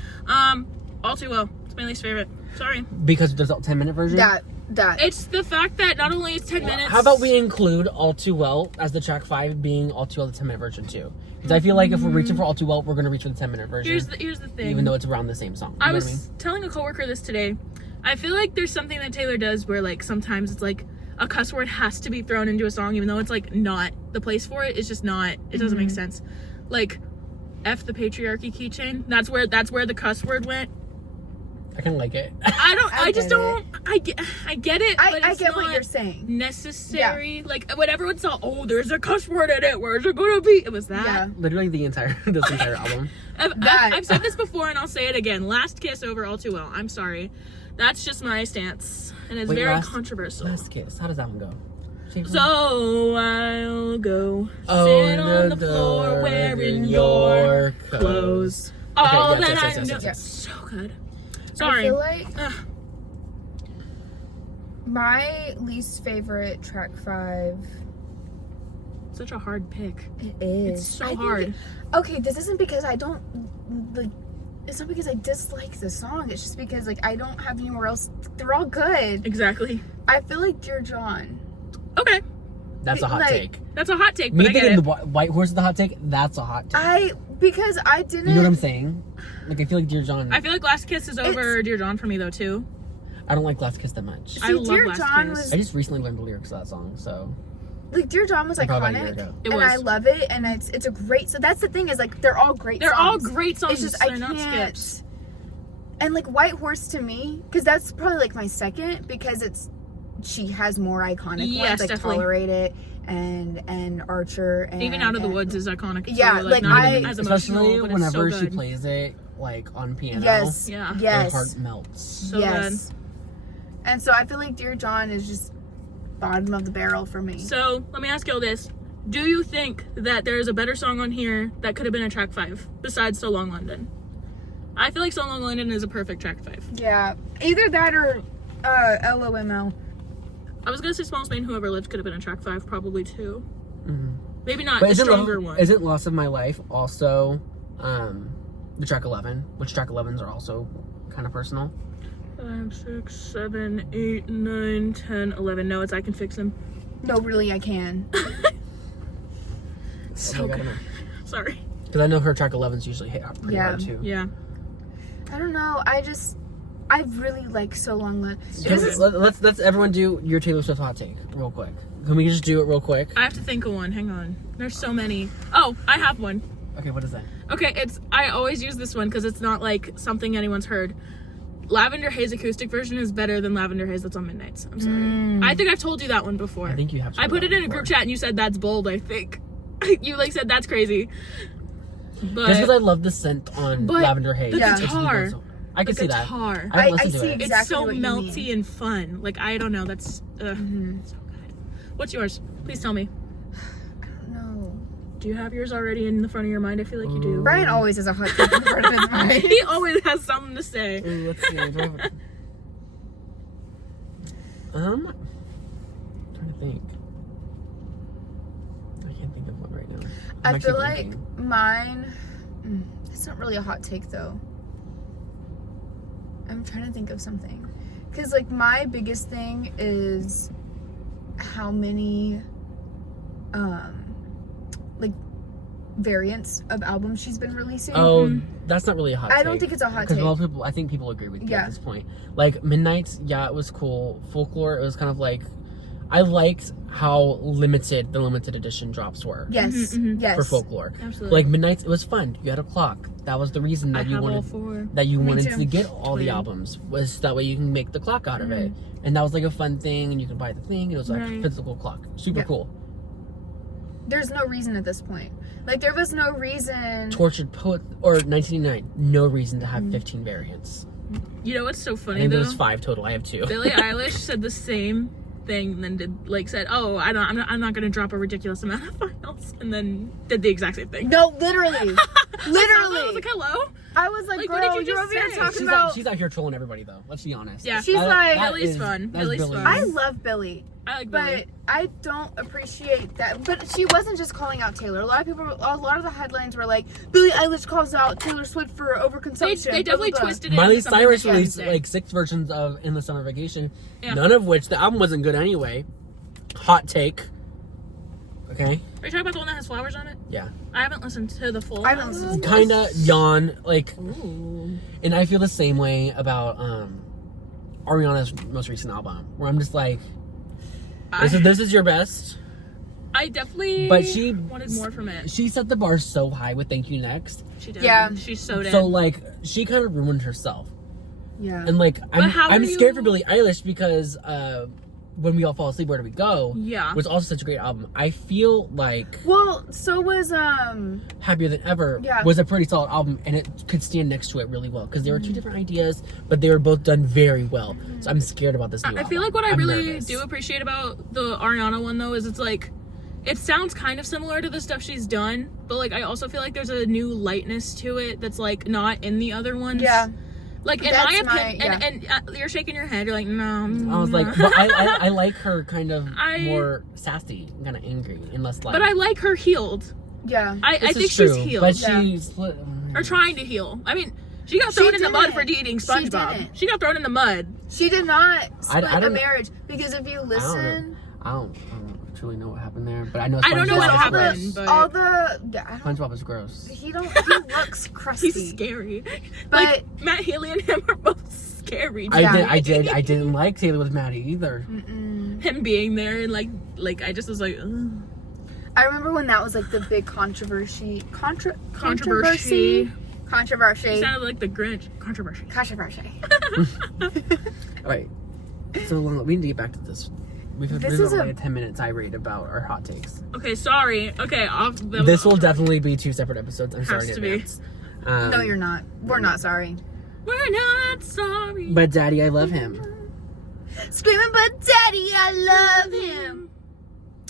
All Too Well. It's my least favorite. Sorry. Because there's a 10-minute version. That. It's the fact that not only is 10 minutes. How about we include All Too Well as the track 5 being All Too Well the 10-minute version too? Because I feel like if we're reaching for All Too Well, we're gonna reach for the 10-minute version. Here's the thing. Even though it's around the same song. I was telling a coworker this today. I feel like there's something that Taylor does where like sometimes it's like a cuss word has to be thrown into a song even though it's like not the place for it. It's just not. It doesn't make sense. Like F the patriarchy keychain. That's where the cuss word went. I kind of like it. I get it. But I it's get what not you're saying. necessary. Yeah. Like when everyone saw, oh, there's a cuss word in it. Where's it gonna be? It was that. Yeah. Literally this entire album. I've said this before and I'll say it again. Last Kiss over All Too Well. I'm sorry. That's just my stance. And it's very controversial. Last Kiss. How does that one go? So I'll go sit on the floor wearing your clothes. All that I know. Yes. So good. Sorry. I feel like my least favorite track 5. Such a hard pick. It is. It's so hard. Okay, this isn't because I don't like. It's not because I dislike the song. It's just because like I don't have anywhere else. They're all good. Exactly. I feel like Dear John. Okay. That's a hot take. That's a hot take. Me But I get thinking it. the White Horse is the hot take. That's a hot take. Because I didn't. You know what I'm saying? Like I feel like Dear John. I feel like Last Kiss is over Dear John for me though too. I don't like Last Kiss that much. I love Dear Last John Kiss. I just recently learned the lyrics of that song, so. Like Dear John was Probably about a year iconic, ago. It and was. I love it, and it's a great. So that's the thing is like they're all great. They're all songs. great songs. It's just They're I not can't. skips. And like White Horse to me, because that's probably like my second, because she has more iconic Yes, ones like definitely. Tolerate It and Archer and Even Out of the Woods is iconic. Too. Yeah, like, not I- even as emotional, Especially but whenever it's so she good. plays it like on piano. Yes, Yeah. My yes, heart melts. So yes. And so I feel like Dear John is just bottom of the barrel for me. So let me ask y'all this: do you think that there is a better song on here that could have been a track 5 besides So Long London? I feel like So Long London is a perfect track 5. Yeah, either that or LOML. I was gonna say Smallest Man Who Ever Lived could have been a track 5 probably too. Mm-hmm. Maybe not But the stronger one. Isn't Loss of My Life also the track 11? Which track 11s are also kind of personal? 5, 6, 7, 8, 9, 10, 11. No, it's I Can Fix Him. No, really, I can. So Okay, I good. don't know. Sorry. Because I know her track 11s usually hit pretty Yeah. hard too. Yeah. I don't know. I really like So Long London. Let's everyone do your Taylor Swift hot take real quick. Can we just do it real quick? I have to think of one. Hang on. There's so many. Oh, I have one. Okay, what is that? Okay, I always use this one because it's not like something anyone's heard. Lavender Haze acoustic version is better than Lavender Haze that's on Midnights. I'm sorry. I think I've told you that one before. I think you have. I put it in a group chat and you said that's bold, I think. You like said that's crazy. But Just because I love the scent on But Lavender Haze. the It's really guitar. good. I can the see that. guitar. I haven't I listened to see it. It's exactly so what you melty mean. and fun. Like I don't know, that's so good. What's yours? Please tell me. I don't know. Do you have yours already in the front of your mind? I feel like you do. Brian always has a hot take in front of his mind. He always has something to say. Ooh, let's see. I'm trying to think. I can't think of one right now. I'm I feel actually like thinking. mine. It's not really a hot take though. I'm trying to think of something, because like my biggest thing is how many, like variants of albums she's been releasing. Oh, that's not really a hot take. I don't think it's a hot Because take. a lot of people, I think people agree with you Yeah. at this point. Like Midnights, yeah, it was cool. Folklore, it was kind of like, I liked how limited the limited edition drops were. Yes, yes. For Folklore. Absolutely. Like Midnights, it was fun. You had a clock. That was the reason that I you have all wanted 4. that you Me wanted too. to get all the Twin. albums, was that way you can make the clock out of it. And that was like a fun thing, and you could buy the thing. It was like a Right. physical clock. Super Yeah. cool. There's no reason at this point. Like there was no reason. Tortured Poet or 1989, no reason to have 15 variants. You know what's so I funny think though? there was 5 total. I have 2. Billie Eilish said the same thing, and then said, "Oh, I'm not gonna drop a ridiculous amount of finals," and then did the exact same thing. No, literally, I was literally. like, "Hello." I was like, Like, girl, what did you you're just over here say? talking She's about. she's out here trolling everybody though. Let's be honest. Yeah. She's like, Billy's fun. that's Billy's fun. I love Billy. I like But Billy. I don't appreciate that. But she wasn't just calling out Taylor. A lot of the headlines were like, Billie Eilish calls out Taylor Swift for overconsumption. They definitely blah, blah, blah. twisted it. Miley into something Cyrus that she released didn't say. like 6 versions of Endless Summer Vacation. Yeah. None of which the album wasn't good anyway. Hot take. Okay. Are you talking about the one that has flowers on it? Yeah. I haven't listened to the full. I haven't listened to Kinda yawn like, Ooh. and I feel the same way about Ariana's most recent album, where I'm just like, this is your best. I definitely But she wanted more from it. She set the bar so high with Thank You Next. She did. Yeah. She sewed in. So like she kind of ruined herself. Yeah. And like how I'm are scared you- for Billie Eilish because When We All Fall Asleep, Where Do We Go? Yeah. Was also such a great album. I feel like Well, so was Happier Than Ever Yeah. was a pretty solid album, and it could stand next to it really well because there were 2 different ideas, but they were both done very well. So I'm scared about this new I feel album. like what I I'm really nervous. do appreciate about the Ariana one though is it's like it sounds kind of similar to the stuff she's done, but like I also feel like there's a new lightness to it that's like not in the other ones. Yeah. Like in That's my my- opinion, and you're shaking your head. You're like, no. I was like, but I like her kind of I- more sassy, kind of angry, and less like. But I like her healed. Yeah. I This think is she's true, healed. But Yeah. she split. Or trying to heal. I mean, she got She thrown in the mud didn't. for dating She SpongeBob. didn't. She got thrown in the mud. She did not split I a don't- marriage because if you listen, I don't truly know what happened there, but I know. I don't know SpongeBob what is happened, gross. but- all the yeah, I don't- SpongeBob is gross. he looks crusty. He's scary. But Like Matt Healy and him are both scary. Yeah. I didn't like Taylor with Maddie either. Him being there and like I just was like, ugh. I remember when that was like the big controversy. Controversy. He Controversy. sounded like the Grinch. Controversy. Controversy. All right, so we need to get back to this. We've This is only a- a 10-minute tirade about our hot takes. Okay, sorry. Okay, This will definitely be 2 separate episodes. I'm sorry Has in to be. advance. No, you're not. We're not sorry. We're not sorry. But Daddy, I love him. Screaming, but Daddy, I love him.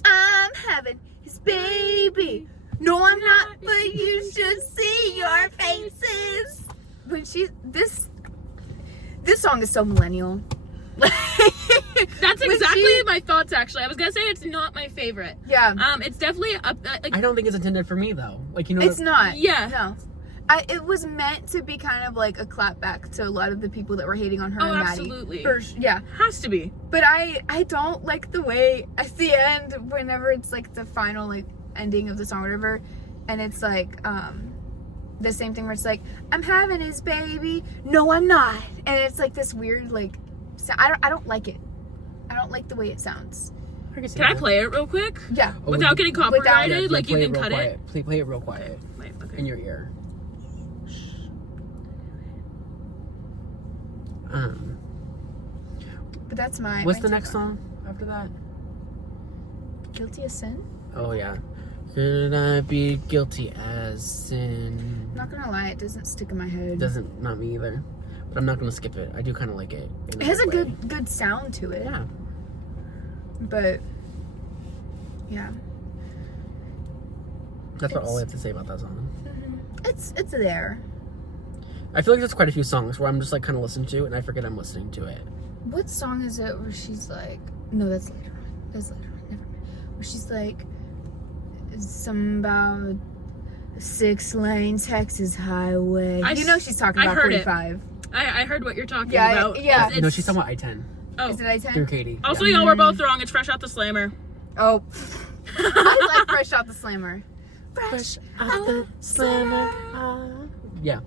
I'm having his baby. No, I'm not, but you should see your faces. When this song is so millennial. That's when exactly she- my thoughts. Actually, I was gonna say it's not my favorite. Yeah. It's definitely up. Like I don't think it's intended for me though. Like It's not. Yeah. No. It was meant to be kind of like a clapback to a lot of the people that were hating on her Oh, and Maddie. absolutely. Yeah. has to be. But I don't like the way at the end, whenever it's like the final like ending of the song or whatever, and it's like the same thing where it's like, I'm having his baby. No, I'm not. And it's like this weird like I don't like it. I don't like the way it sounds. Can I play it real quick? Yeah. Oh, Without getting copyrighted? Yeah, like you play can real cut quiet. it. Play it real quiet Wait, okay. in your ear. But that's my What's my the take next on song after that? it. Guilty as sin? Oh yeah. Could I be guilty as sin? I'm not gonna lie, it doesn't stick in my head. Doesn't, not me either. But I'm not gonna skip it. I do kind of like it. in It has a way. good sound to it. Yeah. But yeah. That's all It's- I have to say about that song. It's there. I feel like there's quite a few songs where I'm just like kind of listening to it and I forget I'm listening to it. What song is it where she's like, no, that's later on. That's later on. Never mind. Where she's like, some about 6-lane Texas highway. I You know she's talking I about heard it. 45. I heard what you're talking Yeah, about. yeah. It's, No, she's talking about I-10 Oh. Is it through I-10? Katie. Also, Yeah. y'all were both wrong. It's fresh out the slammer. Oh. I like Fresh Out the Slammer. Fresh out the slammer. Yeah.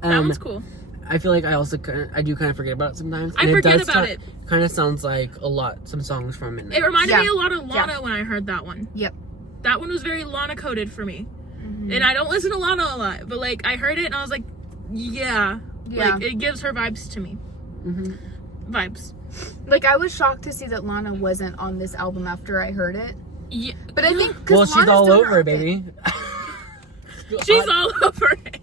That one's cool. I feel like I do kind of forget about it sometimes. I and forget does about it. Kind of sounds like some songs from Midnight. It reminded Yeah. me a lot of Lana Yeah. when I heard that one. Yep. That one was very Lana coded for me. Mm-hmm. And I don't listen to Lana a lot, but like I heard it and I was like, yeah. Yeah. Like it gives her vibes to me. Mhm. Vibes. Like, I was shocked to see that Lana wasn't on this album after I heard it. Yeah. But I think, 'cause Well, she's Lana's all doing her over it, own thing. baby. She's all over it.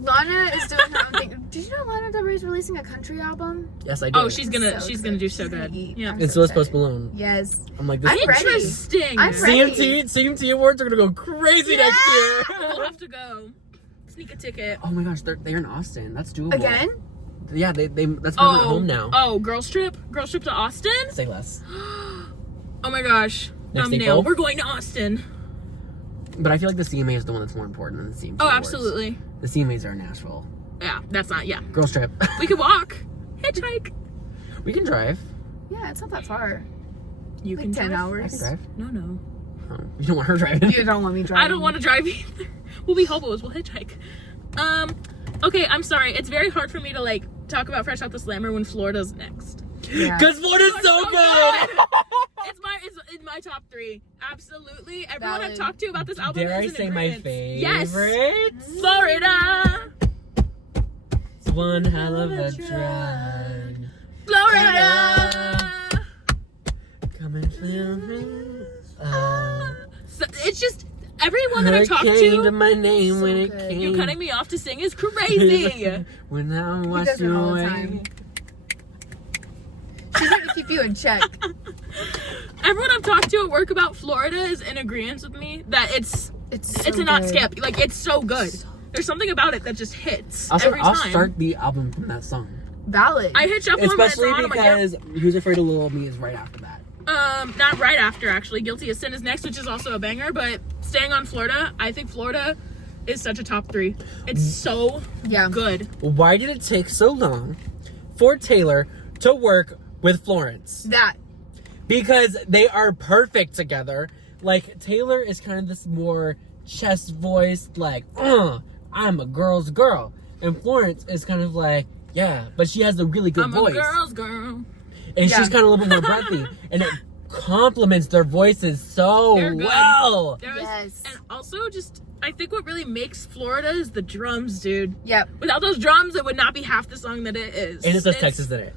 Lana is doing her own thing. Did you know Lana Del Rey is releasing a country album? Yes, I do. Oh, she's gonna do so She's gonna good. eat. Yeah. I'm And so so is Post excited. Malone. Yes. I'm like, this I'm ready. Interesting. I'm ready. CMT awards are gonna go crazy next year. We'll have to go. It's sneak a ticket. Oh my gosh, they're in Austin. That's doable. Again? Yeah, they that's permanent home now. Oh, girls trip to Austin. Say less. Oh my gosh, Next thumbnail. April? We're going to Austin. But I feel like the CMA is the one that's more important than the CMT. Oh, Awards. absolutely. The CMAs are in Nashville. Yeah, that's not. Yeah, Girls trip. we could walk, hitchhike. We can drive. Yeah, it's not that far. You Like can 10 drive. I hours. can drive. No. Oh, you don't want her driving. You don't want me driving. I don't want to drive either. We'll be hobos. We'll hitchhike. Okay, I'm sorry. It's very hard for me to like talk about Fresh Out the Slammer when Florida's next. Yeah. Because Florida's so good. It's my top 3. Absolutely. Everyone Valid. I've talked to about this album Dare I is in say my agreement. favorite? Yes. Florida. It's one hell of a drive. Florida. Come and feel me. So it's just everyone that I talked Hurricane to. my name So when it good. came. You're cutting me off to sing is crazy. When I He watched does it you all the away. time. She's trying to keep you in check. Everyone I've talked to at work about Florida is in agreement with me that it's So a not good. skip. Like it's so good. There's something about it that just hits Also, every I'll time. start the album from that song. Valid. I hit shuffle when it's Especially on. I'm like, yeah. because Who's Afraid of Little Me is right after that. Not right after actually. Guilty as Sin is next, which is also a banger. But staying on Florida, I think Florida is such a top 3. It's so Yeah. good. Why did it take so long for Taylor to work with Florence? That. Because they are perfect together. Like, Taylor is kind of this more chest voiced, like, I'm a girl's girl. And Florence is kind of like, yeah, but she has a really good I'm voice. a girl's girl. And Yeah. she's kind of a little bit more breathy. And it complements their voices so They're good. well. Yes. And also just, I think what really makes Florida is the drums, dude. Yep. Without those drums, it would not be half the song that it is. And it says Texas in it.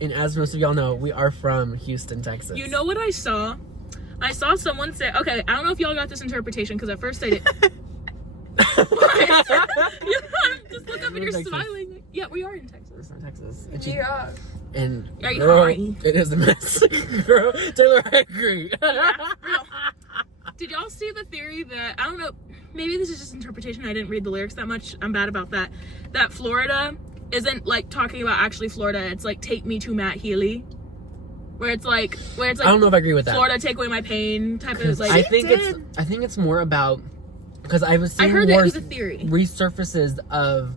And as most of y'all know, we are from Houston, Texas. You know what I saw? I saw someone say, okay, I don't know if y'all got this interpretation, because at first I did. Just look up and you're Texas. smiling. Yeah, we are in Texas. It's not Texas. And she, Yeah. and Are you girl, high? it is a mess. Girl, Taylor, I agree. Did y'all see the theory that, I don't know, maybe this is just interpretation, I didn't read the lyrics that much, I'm bad about that, that Florida isn't like talking about actually Florida, it's like Take Me to Matt Healy, where it's like I don't know if I agree with that. Florida, take away my pain type of 'Cause like, I think did. it's more about, because I was I seeing heard more that was a theory. resurfaces of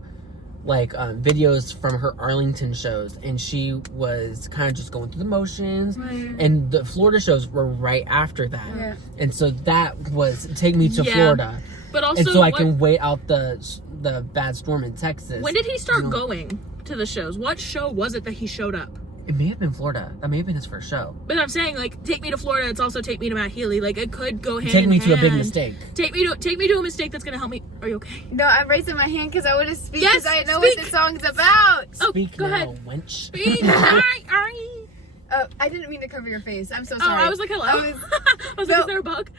like videos from her Arlington shows, and she was kind of just going through the motions, Right. and the Florida shows were right after that. Yeah. And so that was Take Me to Yeah. Florida, But also, and so I what- can wait out the bad storm in Texas. when did he start You know, going to the shows? What show was it that he showed up? It may have been Florida. That may have been his first show. But I'm saying, like, Take Me to Florida, it's also Take Me to Matt Healy. Like, it could go hand Take in Me to a big hand. mistake. Take me to a mistake that's gonna help me. Are you okay? No, I'm raising my hand because I want to speak Yes, because I know speak. what the song's about. Oh, Speak go now, ahead. wench. Speak. Oh, I didn't mean to cover your face. I'm so Oh, sorry. I was like, hello. I I was- was No. like, is there a bug?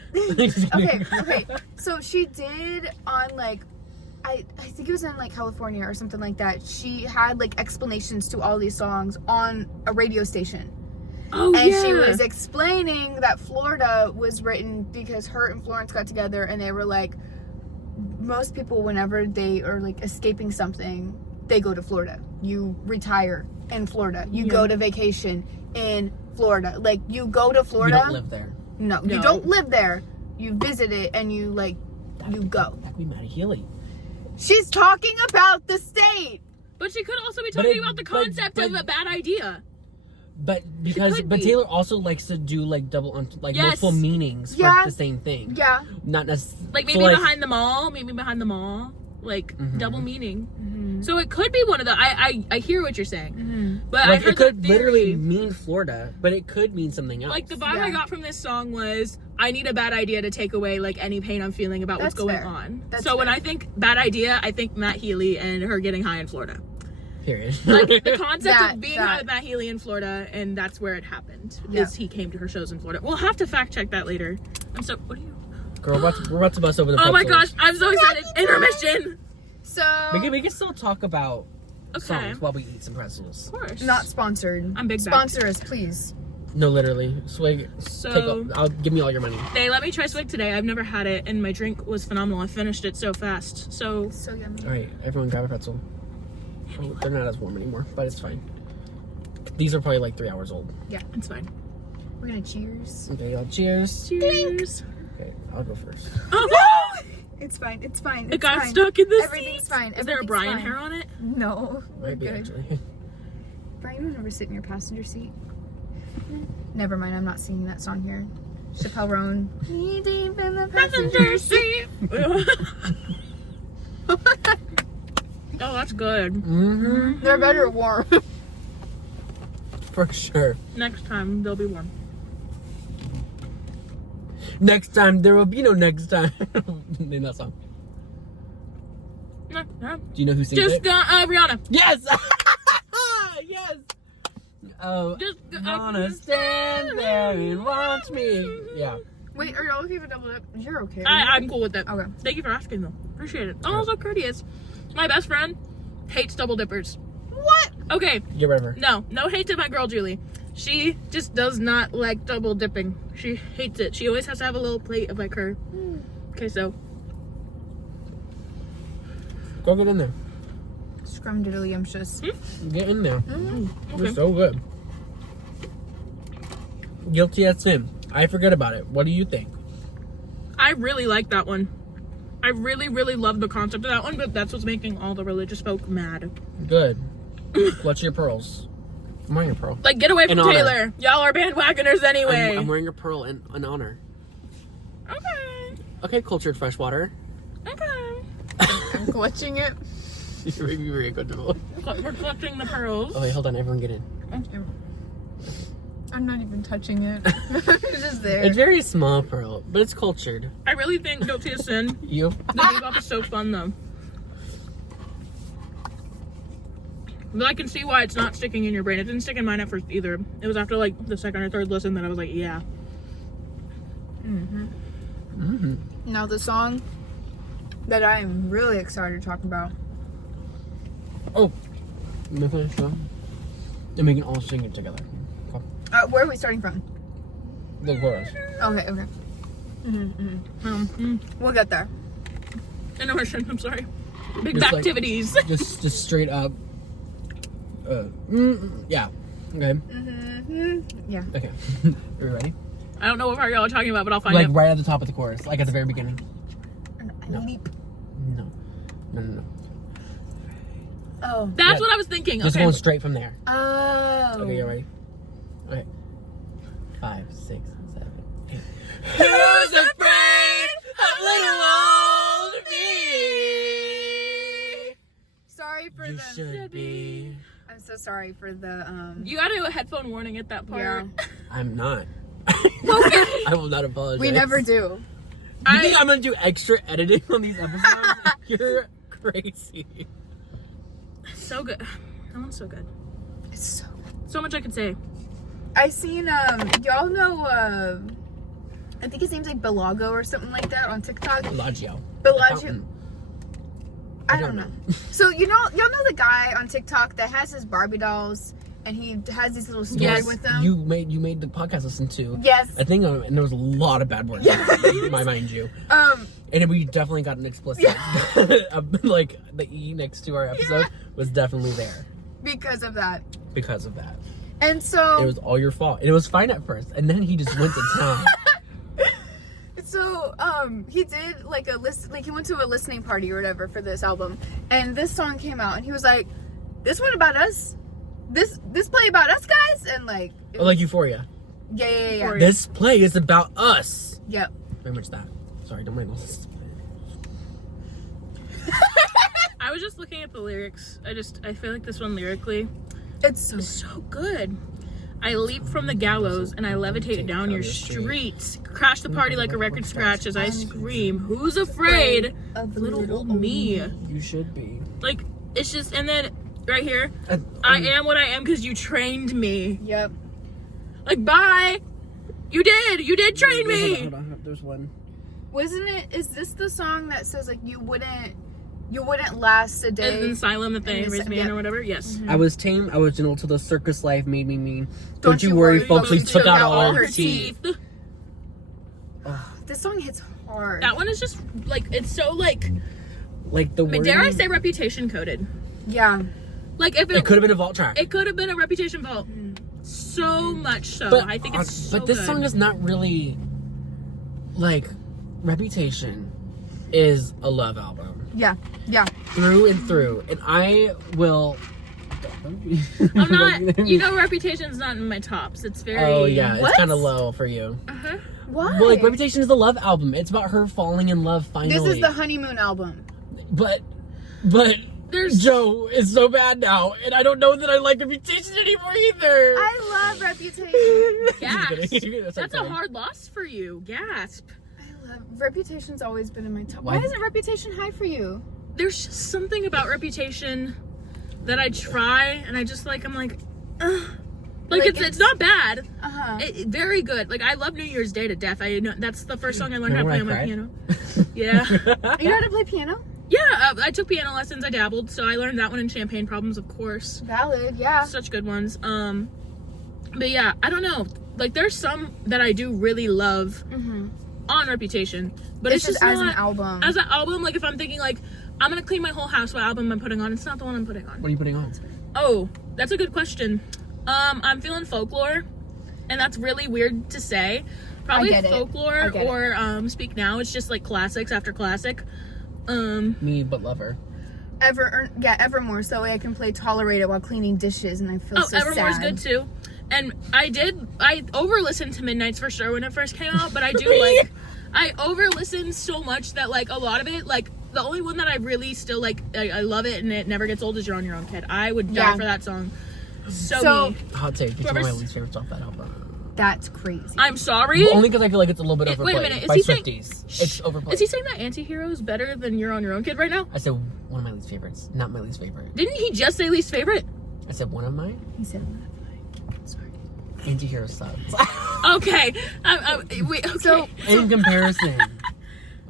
Okay. So she did on like, I think it was in like California or something like that. She had like explanations to all these songs on a radio station. Oh, And yeah. she was explaining that Florida was written because her and Florence got together and they were like, most people, whenever they are like escaping something, they go to Florida. You retire in Florida. You go to vacation in Florida. Like, you go to You Florida. don't live there. No, No. you don't live there. You visit it and you like, you go. That could be Maddie Healy. She's talking about the state. But she could also be But talking it- about the but- concept but- of a bad idea. But could be. Taylor also likes to do like Yes. multiple meanings for Yeah. the same thing. Yeah. Not necessarily. Like, maybe behind the mall. Maybe behind the mall. Like, Mhm. double meaning. So it could be one of the... I hear what you're saying. But I Like, heard it could that theory. literally mean Florida, but it could mean something else. Like, the vibe Yeah. I got from this song was, I need a bad idea to take away, like, any pain I'm feeling about what's That's going fair. on. That's so when fair. I think bad idea, I think Matt Healy and her getting high in Florida. Period. Like, the concept That- of being that. high with Matt Healy in Florida, and that's where it happened. Yeah. Is he came to her shows in Florida. We'll have to fact check that later. I'm so... What are you... Girl, we're about to bust open the Oh my pretzels. gosh, I'm so excited. Intermission! So, We can still talk about Okay. songs while we eat some pretzels. Of course. not sponsored. I'm big back. Sponsor us, please. No, literally. Swig. So Give me all your money. they let me try Swig today. I've never had it, and my drink was phenomenal. I finished it so fast. So yummy. All right, everyone grab a pretzel. Oh, they're not as warm anymore, but it's fine. These are probably like 3 hours old. Yeah, it's fine. we're gonna cheers. Okay, y'all. Cheers. Cheers. Okay, I'll go first. Oh no! It's fine. It's fine. It It's got fine. stuck in the Everything's seat. fine. Is there a Everything's Brian fine. hair on it? No, we're Might be good. actually. Brian would never sit in your passenger seat. Never mind. I'm not singing that song here. Chappelle Roan. Knee deep in the Passenger seat. Oh, that's good. Mm-hmm. They're better warm. For sure. Next time they'll be warm. Next time, there will be no next time. Name that song. No, no. Do you know who sings Just it? Rihanna. Yes! Yes! Oh, Just gonna stand there and watch me. Yeah. Wait, are y'all okay for double dip? You're okay. I'm cool with it. Okay. Thank you for asking though. Appreciate it. Oh, so courteous. My best friend hates double dippers. What? Okay, Get rid of her. no hate to my girl Julie. She just does not like double dipping. She hates it. She always has to have a little plate of like her queso. Go get in there. Scrumdiddlyumptious. Get in there. Okay. They're so good. Guilty as sin. I forget about it. What do you think? I really like that one. I really, really love the concept of that one, but that's what's making all the religious folk mad. Good. Clutch your pearls. I'm wearing a pearl. Like, get away from In honor. Taylor. Y'all are bandwagoners anyway. I'm wearing a pearl in honor. Okay. Okay, cultured freshwater. Okay. I'm clutching it. You're making me very uncomfortable. We're collecting the pearls. Oh wait, hold on. Everyone get in. I'm not even touching it. It's just there. It's very small pearl, but it's cultured. I really think Guilty as Sin. You? The bebop is so fun though. But I can see why it's not sticking in your brain. It didn't stick in mine at first either. It was after like the second or third listen that I was like, yeah. Now the song that I am really excited to talk about. Oh. Let me finish that. And we can all sing it together. Come. Where are we starting from? The chorus. Okay. We'll get there. Intermission, I'm sorry. Big Just like- activities. Just straight up. Yeah. Okay. Yeah. Okay. Are we ready? I don't know what part y'all are talking about, but I'll find Like it. right at the top of the chorus, like at the very beginning. No. Leap. No. Oh. That's Yeah. what I was thinking. Just Okay. going straight from there. Oh. Okay, you ready? Okay. 5, 6, 7, 8. Who's afraid of little old me? Sorry for You the. should be. I'm so sorry for the. You gotta do a headphone warning at that part. Yeah. I'm not. Okay. I will not apologize. We never do. You think I'm gonna do extra editing on these episodes? You're crazy. So good. That one's so good. It's so. So much I could say. I seen y'all know I think his name's like Belago or something like that on TikTok. Bellagio. Bellagio. I don't know. So y'all know the guy on TikTok that has his Barbie dolls and he has these little stories Yes, with them. you made the podcast listen to. Yes. I think, and there was a lot of bad words. Yes. Mind you. And we definitely got an explicit. Like the E next to our episode was definitely there because of that. because of that. And so It was all your fault. And it was fine at first, and then he just went to town. So he did like a list, like he went to a listening party or whatever for this album, and this song came out, and he was like, "This one about us, this play about us guys," and like, it Like was- Euphoria. yeah. Euphoria. This play is about us. Yep. Very much that. Sorry, don't mind this. I was just looking at the lyrics. I feel like this one lyrically It's so is so good. I leap from the gallows and I levitate down your streets. Crash the party like a record scratch as I scream. Who's afraid of little old me? You should be. Like, it's just, and then right here, I am what I am because you trained me. Yep. Like, bye. You did train me. Hold on. There's one. Wasn't it? Is this the song that says like you wouldn't You wouldn't last a day. In Asylum that they in raised me in or whatever. Yes. I was tame, I was gentle till the circus life made me mean. Don't you worry, folks, we took out all her teeth. This song hits hard. That one is just like, it's so like the word. dare I say Reputation coded. Yeah. Like if it could have been a vault track. It could have been a Reputation vault. So much so. But I think it's so But this good. song is not really like Reputation is a love album. Yeah. Yeah. Through and through. And I will I'm not, you know, Reputation's not in my tops. It's very. Oh yeah, What? it's kind of low for you. Uh-huh. Why? Well, like Reputation is the love album. It's about her falling in love finally. This is the honeymoon album. But There's Joe is so bad now, and I don't know that I like Reputation anymore either. I love Reputation. Gasp. That's a hard loss for you. Gasp. I love Reputation's always been in my top. Why- Why isn't Reputation high for you? There's just something about Reputation that I try and I just like, I'm like, ugh. Like it's not bad. Very good. Like I love New Year's Day to death. I know that's the first song I learned how to play on my piano. Yeah. You know how to play piano? Yeah, I took piano lessons. I dabbled, so I learned that one in Champagne Problems, of course. Valid, yeah. Such good ones. But yeah, I don't know. Like there's some that I do really love on Reputation, but It's it's just as not an album. As an album, like if I'm thinking like I'm gonna clean my whole house, what album I'm putting on? It's not the one I'm putting on. What are you putting on? Oh, that's a good question. I'm feeling Folklore, and that's really weird to say. Probably I get it. Folklore I get or Speak Now. It's just like classics after classic. Me, but Lover. Evermore, so that way I can play Tolerate It while cleaning dishes, and I feel so Evermore's sad. good too. And I over-listened to Midnights for sure when it first came out, but I do like, I over-listened so much that like a lot of it, like the only one that I really still like, I love it and it never gets old is You're on Your Own, Kid. I would die for that song. So me. Hot take. It's one of my Whoever's- least favorites off that album. That's crazy. I'm sorry. Only because I feel like it's a little bit overplayed. Wait a minute, is by he saying- Swifties. It's overplayed. Is he saying that Antihero is better than You're on Your Own, Kid right now? I said one of my least favorites, not my least favorite. Didn't he just say least favorite? I said one of mine. He said Sorry. Anti-hero sucks. Okay. Wait, okay. So In comparison.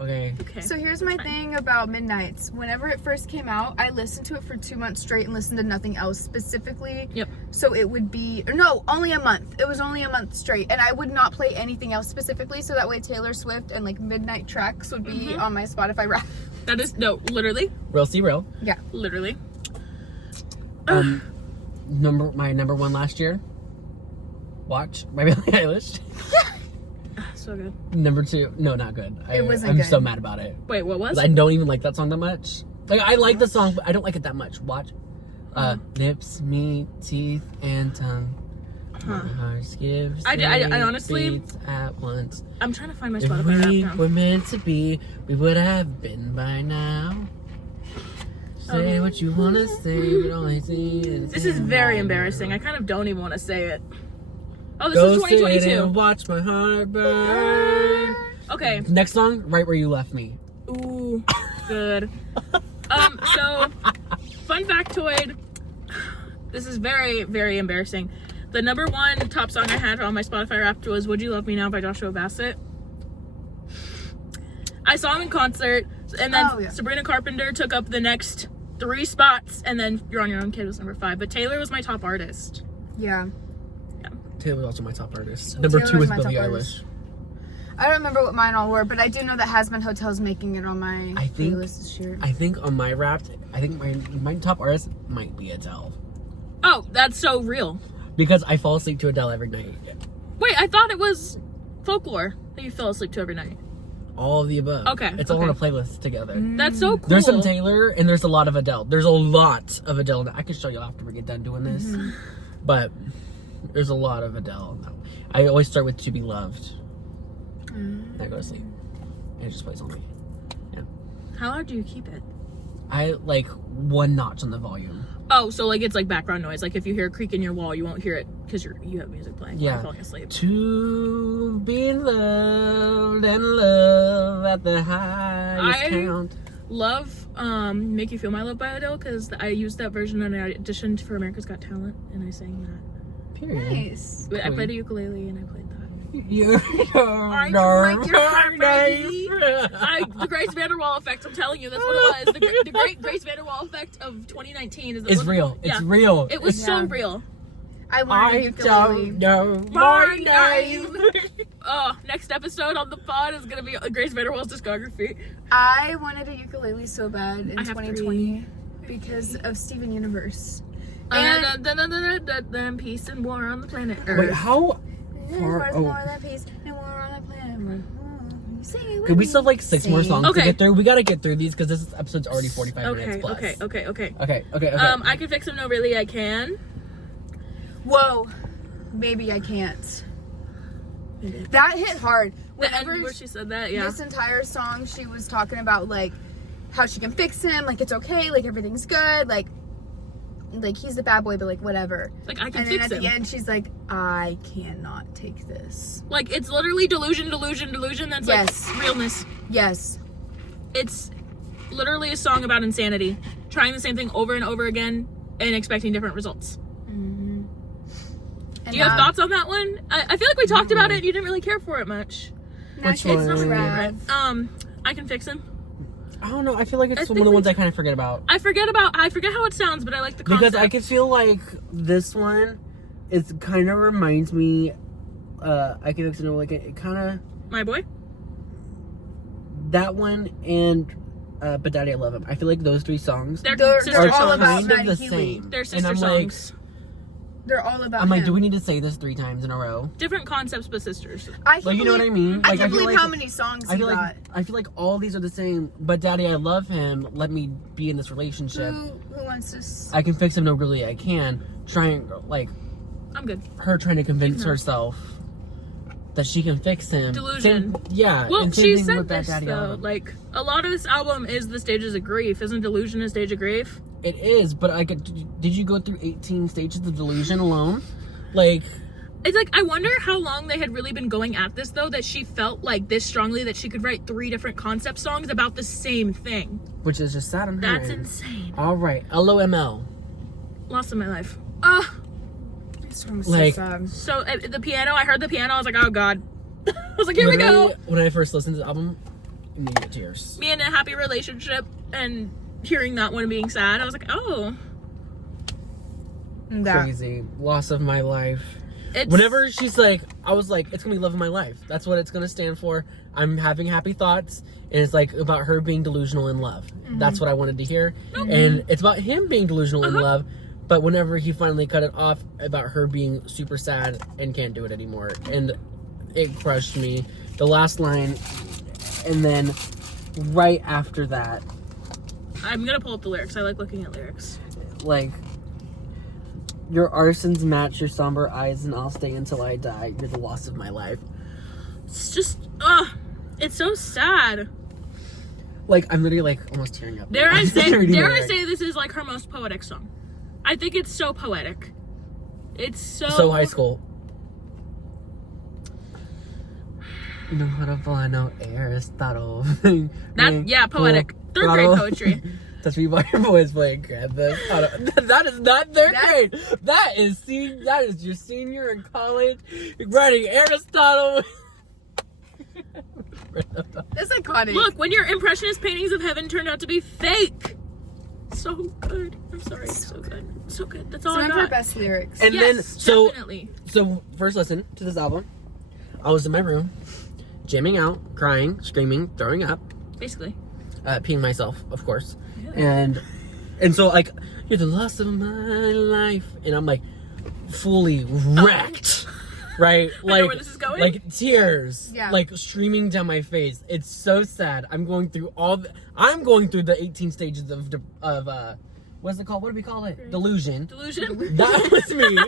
Okay. okay. So here's my thing about Midnights. Whenever it first came out, I listened to it for 2 months straight and listened to nothing else specifically. Yep. So it would be, no, only a month. It was only a month straight. And I would not play anything else specifically. So that way Taylor Swift and like Midnight tracks would be on my Spotify rap. That is, no, literally. Real see real. Yeah. Literally. My number one last year. Watch by Billie Eilish. So good. Number two, no, not good. It wasn't I'm good. so mad about it. Wait, what was? 'Cause I don't even like that song that much. Like I like the song, but I don't like it that much. Watch. Lips, meat, teeth, and tongue. My heart skips. I honestly- beats at once. I'm trying to find my If Spotify we rap now. were meant to be, we would have been by now. Say what you wanna say, but only see it. This is very embarrassing. I kind of don't even want to say it. Oh, this Go is sit 2022. and watch my heart burn. Okay. Next song, Right Where You Left Me. Ooh, good. So, fun factoid. This is very, very embarrassing. The number one top song I had on my Spotify Wrapped was Would You Love Me Now by Joshua Bassett. I saw him in concert, and then Sabrina Carpenter took up the next 3 spots, and then You're on Your Own, Kid was number 5. But Taylor was my top artist. Yeah. Taylor was also my top artist. Number Taylor 2 was is my Billie top Eilish. artist. I don't remember what mine all were, but I do know that Hasman Hotel's making it on my playlist this year. I think on my Wrapped, I think my top artist might be Adele. Oh, that's so real. Because I fall asleep to Adele every night. Wait, I thought it was Folklore that you fell asleep to every night. All of the above. Okay, It's all on a okay. playlist together. That's so cool. There's some Taylor and there's a lot of Adele. There's a lot of Adele. I can show you after we get done doing this. But there's a lot of Adele. I always start with To Be Loved. And I go to sleep. And it just plays on me. Yeah. How loud do you keep it? I like 1 notch on the volume. Oh, so like it's like background noise. Like if you hear a creak in your wall, you won't hear it because you have music playing while Yeah. you're falling asleep. To be loved and love at the highest count. Love Make You Feel My Love by Adele because I used that version when I auditioned for America's Got Talent and I sang that. Period. Nice. I played a ukulele and I played that. You're I break your heart, baby. The Grace Vanderwall effect. I'm telling you, that's what it was. The great Grace Vanderwall effect of 2019 is. It's real. It's real. It was so real. I wanted a ukulele. Don't know my name. Oh, next episode on the pod is gonna be Grace Vanderwall's discography. I wanted a ukulele so bad in I have 2020 because of Steven Universe. And then peace and war on the planet Earth. Wait, how far? There's Oh, more than peace and war on the planet Earth. Sing it with could we me. still have like 6 more Sing. songs Okay. to get through? We gotta get through these because this episode's already 45 minutes plus. Okay. Okay. I can fix him. No, really, I can. Whoa, maybe I can't. That hit hard. The end Whenever where she said that, yeah. this entire song, she was talking about like how she can fix him, like it's okay, like everything's good, like he's the bad boy, but like whatever. Like, I can And then fix at him. the end, she's like, I cannot take this. Like, it's literally delusion. That's Yes. like realness. Yes. It's literally a song about insanity. Trying the same thing over and over again and expecting different results. Mm-hmm. Do you have thoughts on that one? I feel like we talked about it and you didn't really care for it much. Which It's one? not rad. I can fix him. I don't know. I feel like it's I one think of the we- ones I kind of forget about. I forget how it sounds, but I like the concept. Because I can feel like this one, it kind of reminds me. I can know like it kind of My boy? that one and But Daddy I Love Him. I feel like those 3 songs They're They're sister are all songs. about kind of Maddie the Healy. same. They're And sister I'm songs. They're all about I'm like, him. do we need to say this 3 times in a row? Different concepts, but sisters. I can't Like, you know what I believe- mean? I Like, can't feel believe like- how many songs I he feel got. like all these are the same. But Daddy I Love Him. Let me be in this relationship. Who wants this? I can fix him. No, really, I can. Trying like I'm good. her trying to convince herself that she can fix him. Delusion. Yeah. Well, and same she thing said with That this, Daddy I Love though. Him. Like, a lot of this album is the stages of grief. Isn't delusion a stage of grief? It is, but did you go through 18 stages of delusion alone? Like, It's like, I wonder how long they had really been going at this, though, that she felt like this strongly that she could write 3 different concept songs about the same thing. which is just sad on her That's end. insane. All right, LOML. Lost in my life. This song was Like- so sad. So, the piano, I heard the piano, I was like, oh, God. I was like, here we go. Literally, when I first listened to the album, immediate tears. Me in a happy relationship and hearing that one being sad, I was like, oh. That. Crazy. Loss of my life. It's, Whenever she's like, I was like, it's gonna be love of my life. That's what it's gonna stand for. I'm having happy thoughts, and it's like about her being delusional in love. That's what I wanted to hear. And it's about him being delusional in love, but whenever he finally cut it off, about her being super sad and can't do it anymore. And it crushed me. The last line, and then right after that, I'm gonna pull up the lyrics. I like looking at lyrics. like, your arsons match your somber eyes, and I'll stay until I die. You're the loss of my life. It's just, it's so sad. Like, I'm literally like almost tearing up. Dare I say Reading the lyrics. this is like her most poetic song. I think it's so poetic. It's So high school. No, I know Aristotle. Yeah, poetic. Third grade poetry. That's me by your boys playing Grand Theft Auto. That is not third grade. That is your senior in college writing Aristotle. That's iconic. Look, when your impressionist paintings of heaven turned out to be fake. So good. I'm sorry. So good. So good. That's all Some I of her got. best lyrics. And Yes, then definitely. so first listen to this album. I was in my room, jamming out, crying, screaming, throwing up, Basically. peeing myself, of course. And so like, you're the loss of my life, and I'm like fully wrecked, right? Like, I know where this is going. like tears, Yeah. like streaming down my face. It's so sad. I'm going through the 18 stages of what's it called? What do we call it? Delusion. Delusion. That was me.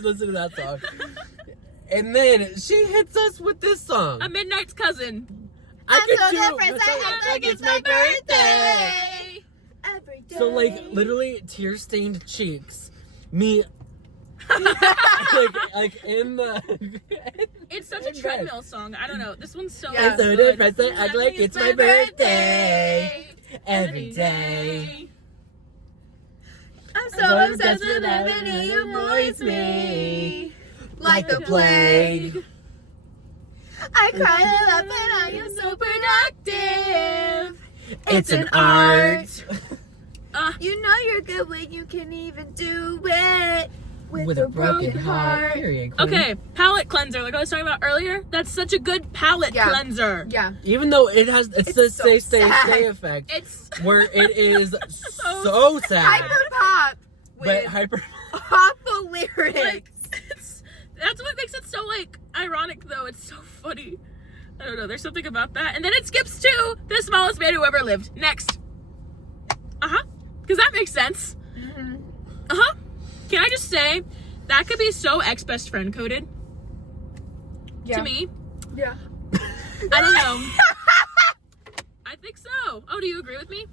Listen to that song. And then she hits us with this song. A Midnight's Cousin. I I'm could so do depressed, but I act like it's my my birthday. Every day. So like literally tear-stained cheeks. Me like in the It's such a in treadmill song. I don't know. This one's so Yeah. I'm so good. depressed, I act like it's my birthday every day. I'm so obsessed with having you avoids me. Like the plague. I cry a lot, but I am so productive. It's an art. You know you're good when you can even do it With a broken heart. Period, queen. Okay, palate cleanser, like I was talking about earlier. That's such a good palate cleanser. Yeah. Even though it's the so stay effect, It's where it is so sad. Hyper pop. But hyper. Awful lyrics. like, that's what makes it so like ironic, though. It's so funny. I don't know. There's something about that, and then it skips to the smallest man who ever lived. Next. Because that makes sense. Can I just say that could be so ex-best friend coded to me? Yeah. I don't know. I think so. Oh, do you agree with me?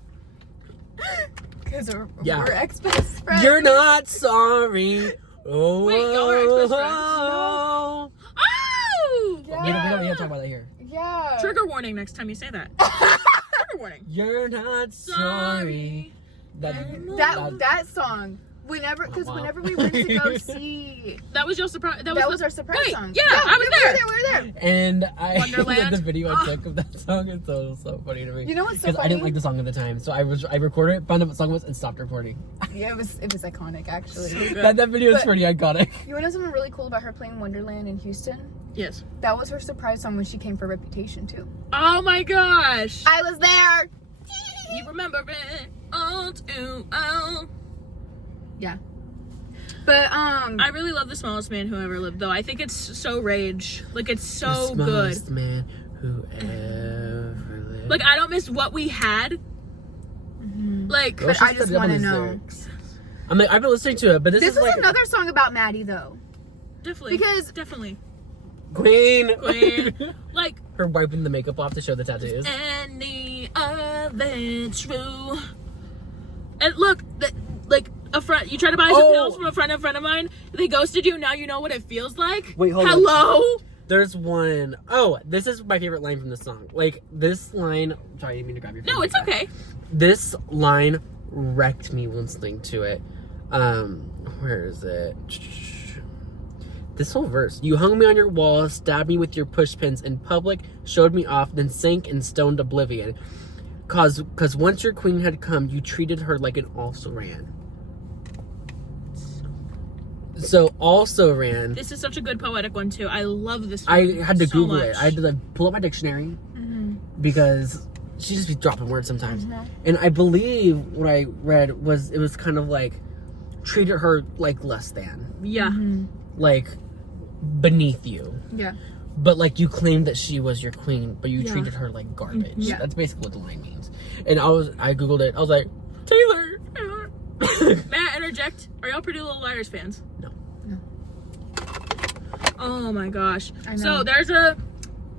Because Yeah. we're ex-best friends. You're not sorry. Oh. Wait, y'all are ex-best friends? Oh. Oh! Yeah. We don't talk about that here. Yeah. Trigger warning next time you say that. Trigger warning. You're not sorry. That song. Whenever we went to go see, That was your surprise. that was our surprise Wait, song. yeah, I was there. We were there. And I Wonderland. the video I took of that song is so funny to me. You know what's so Because I didn't funny? like the song at the time, so I recorded it, found out what song it was, and stopped recording. Yeah, it was iconic actually. Good. That video is But- pretty iconic. You want to know something really cool about her playing Wonderland in Houston? Yes. That was her surprise song when she came for Reputation too. Oh my gosh. I was there. You remember it all too well. Yeah. But I really love The Smallest Man Who Ever Lived, though. I think it's so rage. Like, it's so The good. smallest man who ever lived. Like, I don't miss what we had. Like, Girl, but she I just set it up wanna on his know. lyrics. I mean, I've been listening to it, but this this is is like another song about Maddie though. definitely. Because- Definitely. Queen. Like, Her wiping the makeup off to show the tattoos. any of it true. And look, like, you try to buy some pills from a friend of mine. They ghosted you. Now you know what it feels like. Wait, hold on. Hello. There's one oh this is my favorite line from the song. Like, this line... Sorry, I didn't mean to grab your phone. No, it's like that. okay. This line wrecked me listening to it. Where is it? This whole verse. You hung me on your wall, stabbed me with your push pins in public, showed me off, then sank in stoned oblivion. Cause once your queen had come, you treated her like an also ran. So also ran. This is such a good poetic one too. I love this one I had to so Google much. it. I had to like pull up my dictionary because she just be dropping words sometimes. And I believe what I read was it was kind of like treated her like less than, Yeah. like beneath you. Yeah. But like you claimed that she was your queen, but you Yeah. treated her like garbage. Yeah. That's basically what the line means. And I Googled it. I was like, Taylor. May I interject? Are y'all Pretty Little Liars fans? No. Oh my gosh. I know. So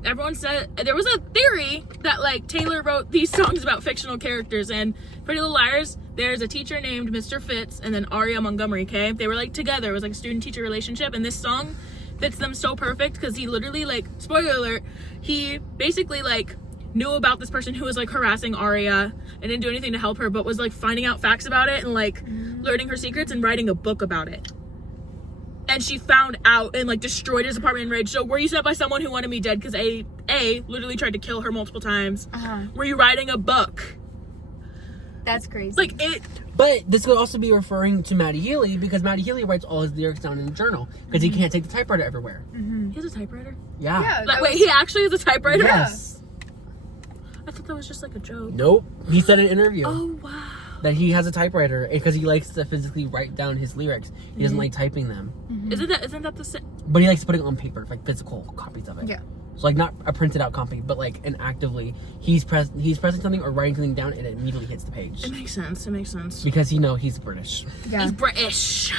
everyone said, there was a theory that like Taylor wrote these songs about fictional characters, and Pretty Little Liars, there's a teacher named Mr. Fitz and then Aria Montgomery, okay? They were like together. It was like a student-teacher relationship, and this song fits them so perfect because he literally, like, spoiler alert, he basically like knew about this person who was like harassing Aria and didn't do anything to help her, but was like finding out facts about it and like learning her secrets and writing a book about it. And she found out and like destroyed his apartment in rage. So were you sent by someone who wanted me dead because A literally tried to kill her multiple times? Were you writing a book? That's crazy. Like it. But this could also be referring to Matty Healy because Matty Healy writes all his lyrics down in a journal because he can't take the typewriter everywhere. He has a typewriter. Yeah. Yeah. Like, wait, he actually has a typewriter? Yes. I thought that was just like a joke. Nope. He said in an interview Oh wow. that he has a typewriter because he likes to physically write down his lyrics. He doesn't like typing them, Isn't that the same? but he likes putting it on paper, like physical copies of it. Yeah. So like not a printed out copy, but like an actively he's pressing something or writing something down and it immediately hits the page It makes sense. It makes sense. because he's British. Yeah. He's British.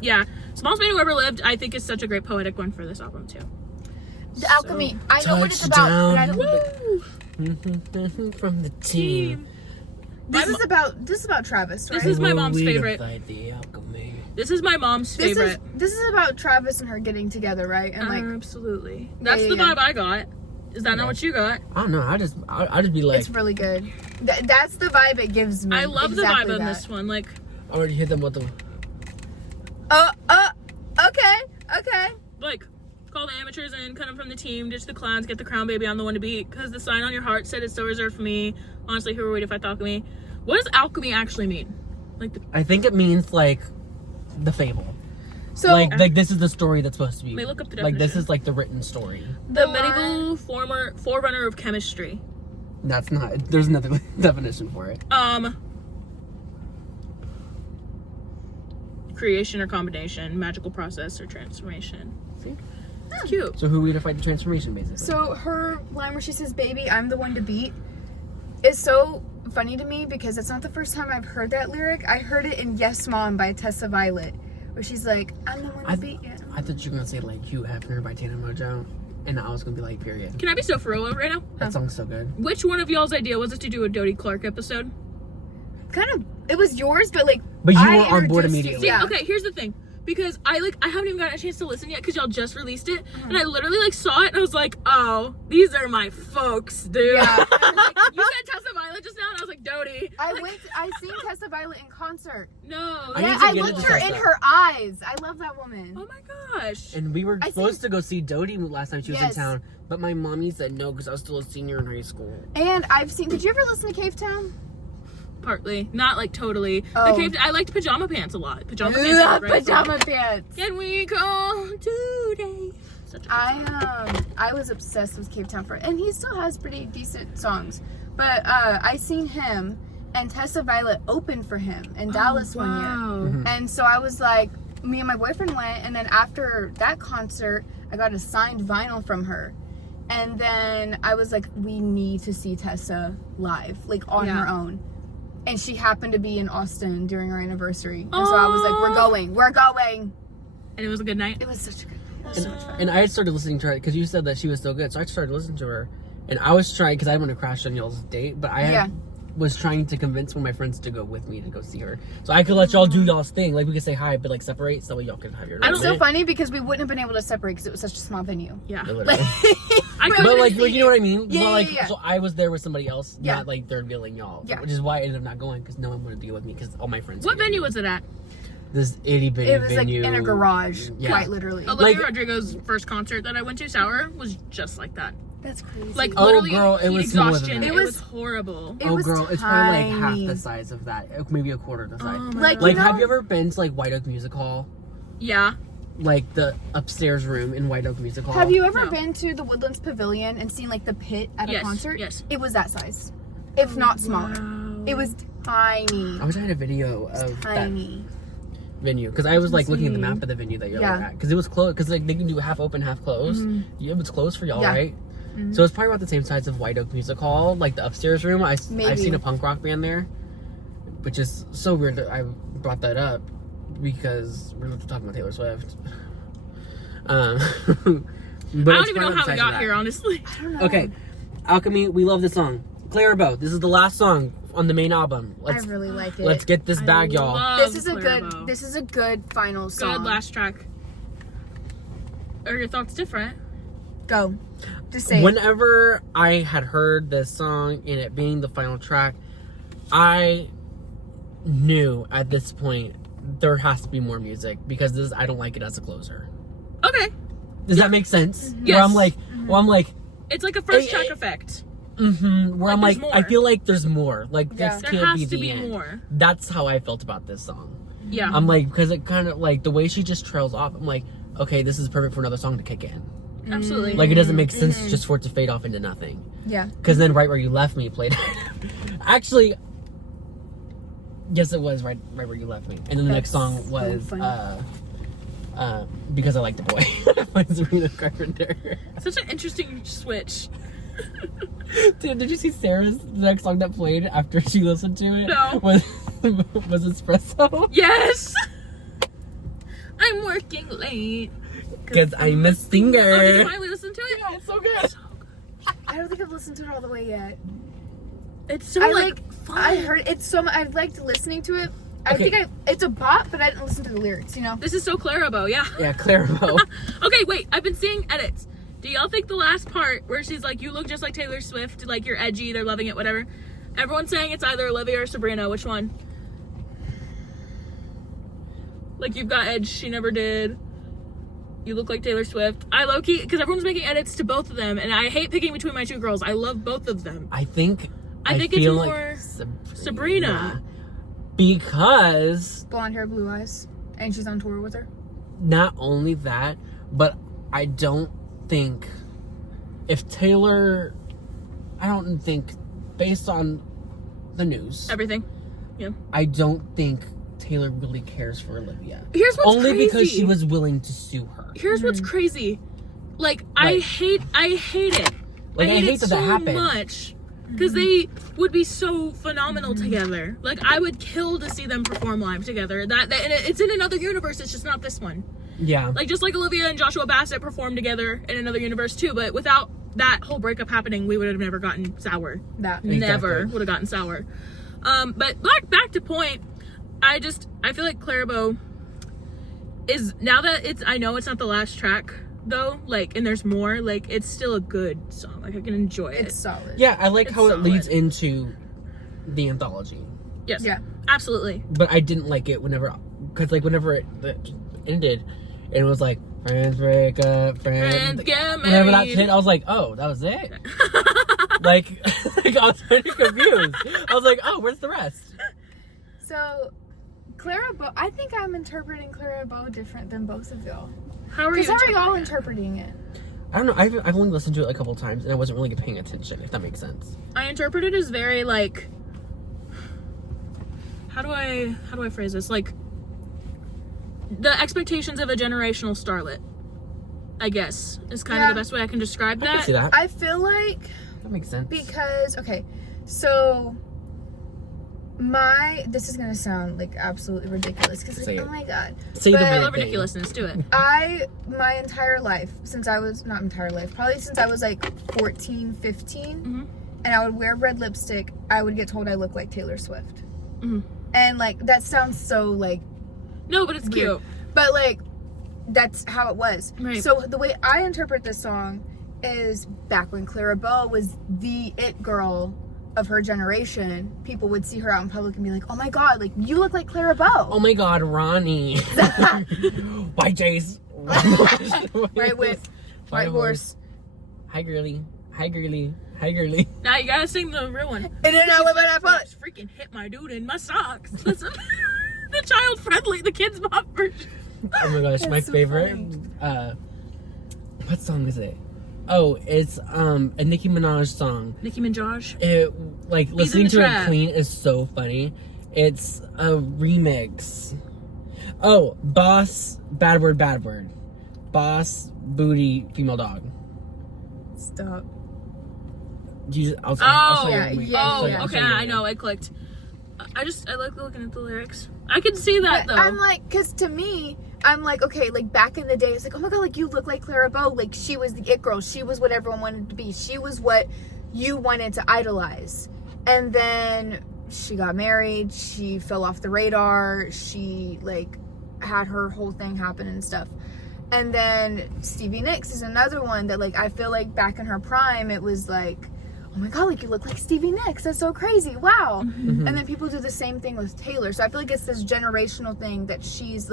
Yeah. Smallest Man Who Ever Lived, I think is such a great poetic one for this album too. The Alchemy. I know what it's about. But I don't Woo! From the team. This is about Travis, right? This is my mom's We favorite. fight the alchemy. This is my mom's favorite. This is about Travis and her getting together, right? And like Absolutely. That's yeah, the yeah. vibe I got. Is that not what you got? I don't know. I just be like, it's really good. That's the vibe it gives me. I love Exactly the vibe on that. this one. Like, I already hit them with them. Okay. like call the amateurs and kind of from the team, ditch the clowns, get the crown, baby, I'm the one to beat. Because the sign on your heart said it's so reserved for me. Honestly, who are we to fight the alchemy? What does alchemy actually mean? Like, I think it means like the fable. So Like this is the story that's supposed to be. May look up the like this definition. is like the written story. the Or- medieval forerunner of chemistry. That's not. There's another definition for it. Creation or combination, magical process or transformation. See? It's cute. So who are we to fight the transformation, basically? So her line where she says, "Baby, I'm the one to beat," is so funny to me because it's not the first time I've heard that lyric. I heard it in "Yes, Mom" by Tessa Violet, where she's like, "I'm the one to beat you." I thought you were gonna say like Hugh Hefner by Tana Mojo, and I was gonna be like, period. Can I be so for real right now? That song's so good. Which one of y'all's idea was it to do a Dodie Clark episode? Kind of, it was yours, but like, But you I were on board introduced you- immediately. Yeah. Okay, here's the thing. Because I haven't even gotten a chance to listen yet because y'all just released it. And I literally like saw it and I was like, oh, these are my folks, dude. Yeah. Like, you said Tessa Violet just now and I was like, Dodie. I seen Tessa Violet in concert. No. I Yeah, need to I get looked into her Tessa. in her eyes. I love that woman. Oh my gosh. And we were I supposed to go see Dodie last time she was Yes. in town, but my mommy said no because I was still a senior in high school. And I've seen. Did you ever listen to Cave Town? Partly. Not like totally. Oh. I liked Pajama Pants a lot. Pajama Pants. Love is a great song. Pajama Pants. Can we go today? Such a good song. I was obsessed with Cave Town and he still has pretty decent songs. But I seen him and Tessa Violet opened for him in Dallas one year. Wow. And so I was like, me and my boyfriend went, and then after that concert, I got a signed vinyl from her. And then I was like, we need to see Tessa live, like on Yeah. her own. And she happened to be in Austin during our anniversary. And so I was like, we're going. And it was a good night. It was such a good night. It was so much fun. And I had started listening to her because you said that she was so good, so I started listening to her. And I was trying, because I want to crash on y'all's date, but was trying to convince one of my friends to go with me to go see her. So I could let y'all do y'all's thing. Like, we could say hi, but like separate so y'all could have your It's so moment. funny because we wouldn't have been able to separate because it was such a small venue. Yeah. Literally. I But couldn't like, see you know what I mean? Yeah, But like, yeah. so I was there with somebody else, Yeah. not like third wheeling y'all. Yeah. Which is why I ended up not going because no one wanted to be with me because all my friends. What hated venue me. was it at? This itty bitty It was venue. like in a garage, Yeah. quite literally. Olivia Like- Rodrigo's first concert that I went to, Sour, was just like that. That's crazy. Like Oh, literally girl, it heat was smaller than exhaustion. that. It It was was- horrible. It Oh, was girl, it's probably like half tiny. the size of that. Maybe a quarter the size. Oh my Like, God. Like, you have know- you ever been to like White Oak Music Hall? Yeah. Like the upstairs room in White Oak Music Hall? Have you ever No. been to the Woodlands Pavilion and seen like the pit at Yes, a concert? yes. It was that size, if not smaller. Wow. It was tiny. I wish I had a video of that Tiny. venue because I was like looking at the insane. map of the venue that y'all Yeah. were at because it was closed because like they can do half open, half closed. Yeah, it was closed for y'all, Yeah. right? So it's probably about the same size of White Oak Music Hall, like the upstairs room. I've Maybe. seen a punk rock band there, which is so weird that I brought that up because we're talking about Taylor Swift. But I it's don't even probably know about how the we size of got that. here, honestly. I don't know. Okay, Alchemy, we love this song. Clara Bow, this is the last song on the main album. I really like it. Let's get this bag, y'all. love This is a Clairvaux. good. This is a good final song. Good last track. Are your thoughts different? Go. Just say it. Whenever I had heard this song and it being the final track, I knew at this point there has to be more music because this I don't like it as a closer. Okay. Does that make sense? Yes. Where I'm like, It's like a first Hey, track hey. effect. where Like, I'm there's like, I more. feel like there's more. Like Yeah. this There can't has be to the be end. more. That's how I felt about this song. Yeah. I'm like, because it kind of like the way she just trails off. I'm like, okay, this is perfect for another song to kick in. Absolutely. Like it doesn't make sense just for it to fade off into nothing. Yeah. Because then right where you left me played. Actually, yes, it was right where you left me. And then the next That's song so was funny. Because I Like the Boy by Sabrina Carpenter. Such an interesting switch. Dude, did you see Sarah's the next song that played after she listened to it? No. Was Espresso? Yes. I'm working late. Because I'm a singer. Oh, did you finally listen to it? Yeah, it's so good. I don't think I've listened to it all the way yet. It's so I like fun. I heard it's so. I've liked listening to it. I Okay. think it's a bop, but I didn't listen to the lyrics. You know. This is so Clairvaux, yeah. Yeah, Clairvaux. Okay, wait. I've been seeing edits. Do y'all think the last part where she's like, "You look just like Taylor Swift, like you're edgy, they're loving it, whatever"? Everyone's saying it's either Olivia or Sabrina. Which one? Like you've got edge, she never did. You look like Taylor Swift. I low-key, because everyone's making edits to both of them, and I hate picking between my two girls. I love both of them. I think it's feel more like Sabrina. Because Blonde hair, blue eyes, and she's on tour with her. not only that, but I don't think if Taylor, I don't think, based on the news, Everything. Yeah. I don't think Taylor really cares for Olivia. Here's what's Only crazy. because she was willing to sue her. Here's what's crazy. Like, I hate it. Like, I hate it that so happened. much. Because they would be so phenomenal together. Like, I would kill to see them perform live together. And it's in another universe. It's just not this one. Yeah. Like, just like Olivia and Joshua Bassett performed together in another universe too. But without that whole breakup happening, we would have never gotten sour. Never would have gotten sour. But back to point. I feel like Clairbeau is, now that I know it's not the last track though, like, and there's more, like, it's still a good song. Like, I can enjoy it. It's solid. Yeah, I like It's how it solid. leads into the anthology. Yes. Yeah. Absolutely. But I didn't like it whenever it ended, and it was like, friends break up, friends get whenever that married. hit, I was like, oh, that was it? like I was pretty confused. I was like, oh, where's the rest? So, Clairbeau, I think I'm interpreting Clairbeau different than both of y'all. How are you? Because how are y'all interpreting it? interpreting it? I don't know. I've only listened to it a couple times, and I wasn't really paying attention, if that makes sense. I interpret it as very, like, how do I phrase this? Like, the expectations of a generational starlet, I guess, is kind of the best way I can describe I can that. see that. I feel like, That makes sense. because, okay, so, this is going to sound, like, absolutely ridiculous. Because, Say like, it. oh my god. Say the but- I weird love thing. ridiculousness. Do it. My entire life, probably since I was like 14, 15, Mhm. and I would wear red lipstick, I would get told I look like Taylor Swift. Mhm. And like, that sounds so like, No, but it's weird. cute. But like, that's how it was. Right. So the way I interpret this song is back when Clairbeau was the it girl of her generation, people would see her out in public and be like, oh my god, like, you look like Clairbeau. Oh my god, Ronnie. White Jace. White horse. Hi, girly. Hi, girly. Hi, girly. Now you gotta sing the real one. And then I live in that bush. Freaking hit my dude in my socks. Listen, the child friendly, the kids pop version. Oh my gosh, my That's so favorite. funny. What song is it? Oh, it's a Nicki Minaj song. Nicki Minaj. It, like, in listening the to Trap. it clean is so funny. It's a remix. Oh, Boss, Bad Word, Bad Word. Boss, Booty, Female Dog. Stop. I'll Oh, show you yeah, when we- yeah, I'll show you- yeah. I'll show Okay, you I later. know, it clicked. I like looking at the lyrics. I can see that But though. I'm like, because to me, I'm like, okay, like back in the day, it's like, oh my god, like you look like Clairbeau. Like she was the it girl. She was what everyone wanted to be. She was what you wanted to idolize. And then she got married. She fell off the radar. She like had her whole thing happen and stuff. And then Stevie Nicks is another one that like I feel like back in her prime, it was like, oh my god, like you look like Stevie Nicks. That's so crazy. Wow. Mm-hmm. And then people do the same thing with Taylor. So I feel like it's this generational thing that she's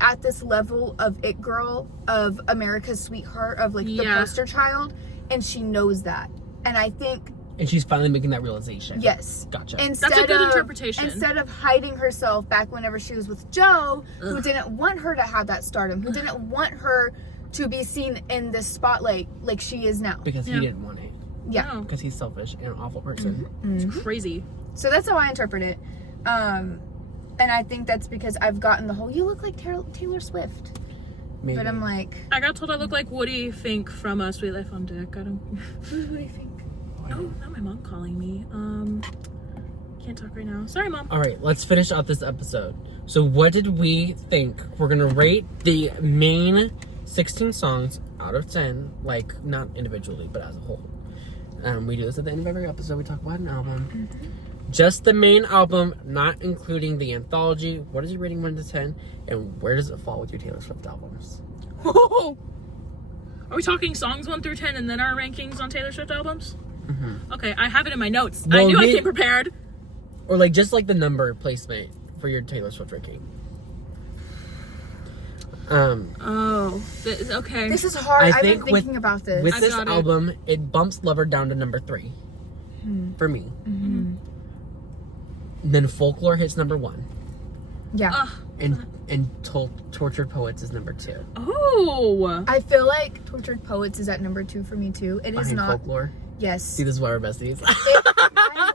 at this level of it girl, of America's sweetheart, of like the Yeah. poster child, and she knows that. And I think, And she's finally making that realization. yes, Gotcha. instead That's a good of, interpretation. Instead of hiding herself back whenever she was with Joe, who Ugh. didn't want her to have that stardom, who didn't want her to be seen in this spotlight like she is now. Because Yeah. he didn't want it. Yeah. No, Because he's selfish and an awful person. it's Mhm. crazy. So that's how I interpret it. And I think that's because I've gotten the whole, you look like Taylor Swift. Maybe. But I'm like, I got told I look like Woody Fink from Sweet Life on Deck. I don't. what do you think? No, not my mom calling me. Can't talk right now. Sorry, Mom. All right, let's finish out this episode. So what did we think? We're going to rate the main 16 songs out of 10, like not individually, but as a whole. We do this at the end of every episode. We talk about an album. Just the main album, not including the anthology. What is your rating 1 to 10? And where does it fall with your Taylor Swift albums? Are we talking songs 1 through 10 and then our rankings on Taylor Swift albums? Mm-hmm. Okay, I have it in my notes. Well, I knew I we- came prepared. Or like just like the number placement for your Taylor Swift ranking. Okay. This is hard. I I've been think thinking about this. With I this got it. album, it bumps Lover down to number 3 for me. Mm-hmm. Then Folklore hits number 1, Yeah. and Tortured Poets is number 2. Oh. I feel like Tortured Poets is at number 2 for me too. It is Behind not. Folklore. Yes. See, this is why we're besties. I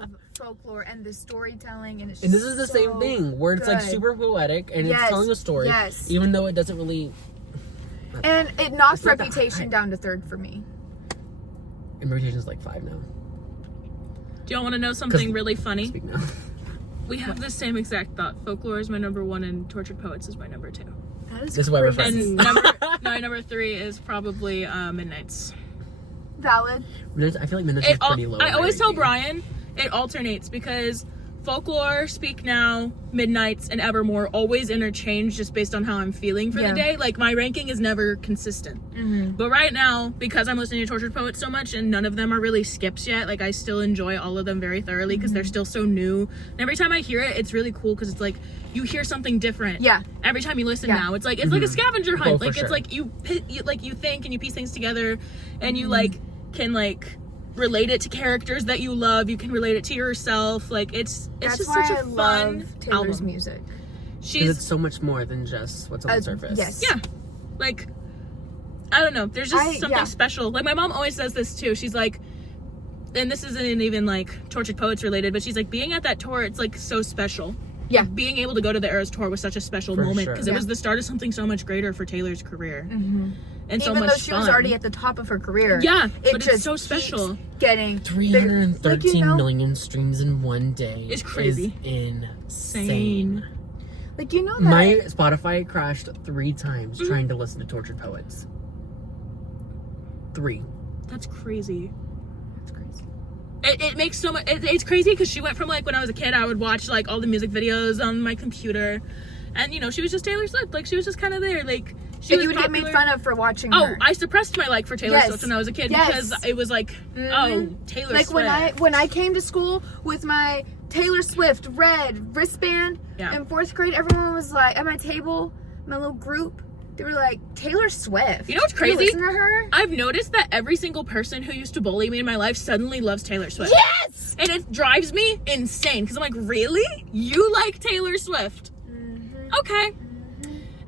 love Folklore and the storytelling, and it's And this is the so same thing where it's like good. super poetic and Yes, it's telling a story, yes. even though it doesn't really. And it knocks It's not that Reputation high. down to 3rd for me. And Reputation is like 5 now. Do y'all want to know something really funny? Speak now. We have the same exact thought. Folklore is my number 1 and Tortured Poets is my number 2. That is This is why we're crazy. friends. And number 3 is probably Midnight's. Valid. I feel like Midnight is pretty low. I in my always tell ranking. Brian it alternates because Folklore, Speak Now, Midnights, and Evermore always interchange just based on how I'm feeling for the Yeah. day. Like, my ranking is never consistent. Mm-hmm. But right now, because I'm listening to Tortured Poets so much and none of them are really skips yet, like, I still enjoy all of them very thoroughly because they're still so new. And every time I hear it, it's really cool because it's like you hear something different. Yeah. Every time you listen Yeah. now, it's like a scavenger hunt. Oh, for Like, it's sure. like you think and you piece things together and you like can like relate it to characters that you love. You can relate it to yourself. Like it's That's just why such a I fun love Taylor's album. music. Because She's it's so much more than just what's on the surface. Yes. yeah, like I don't know. There's just something yeah. special. Like my mom always says this too. She's like, and this isn't even like Tortured Poets related, but she's like being at that tour. It's like so special. Yeah. Being able to go to the Eras tour was such a special For moment sure. because it Yeah. was the start of something so much greater for Taylor's career. Mm-hmm. And so Even much though she was fun. already at the top of her career. Yeah, it but just it's so keeps special. Getting 313 like, million streams in one day. It's crazy. Is insane. Insane. Like, you know that. My Spotify crashed 3 times Mm-hmm. trying to listen to Tortured Poets. 3. That's crazy. That's crazy. It makes so much. It's crazy because she went from like when I was a kid, I would watch like all the music videos on my computer, and you know she was just Taylor Swift. Like she was just kind of there. Like she And was you would get popular. made fun of for watching Oh, her. I suppressed my like for Taylor Yes. Swift when I was a kid Yes. because it was like, oh, Taylor Like Swift. when I came to school with my Taylor Swift red wristband Yeah. in 4th grade, everyone was like at my table, my little group, they were like, Taylor Swift. You know what's Do you crazy? listen to her? I've noticed that every single person who used to bully me in my life suddenly loves Taylor Swift. Yes. And it drives me insane because I'm like, really? You like Taylor Swift? Okay.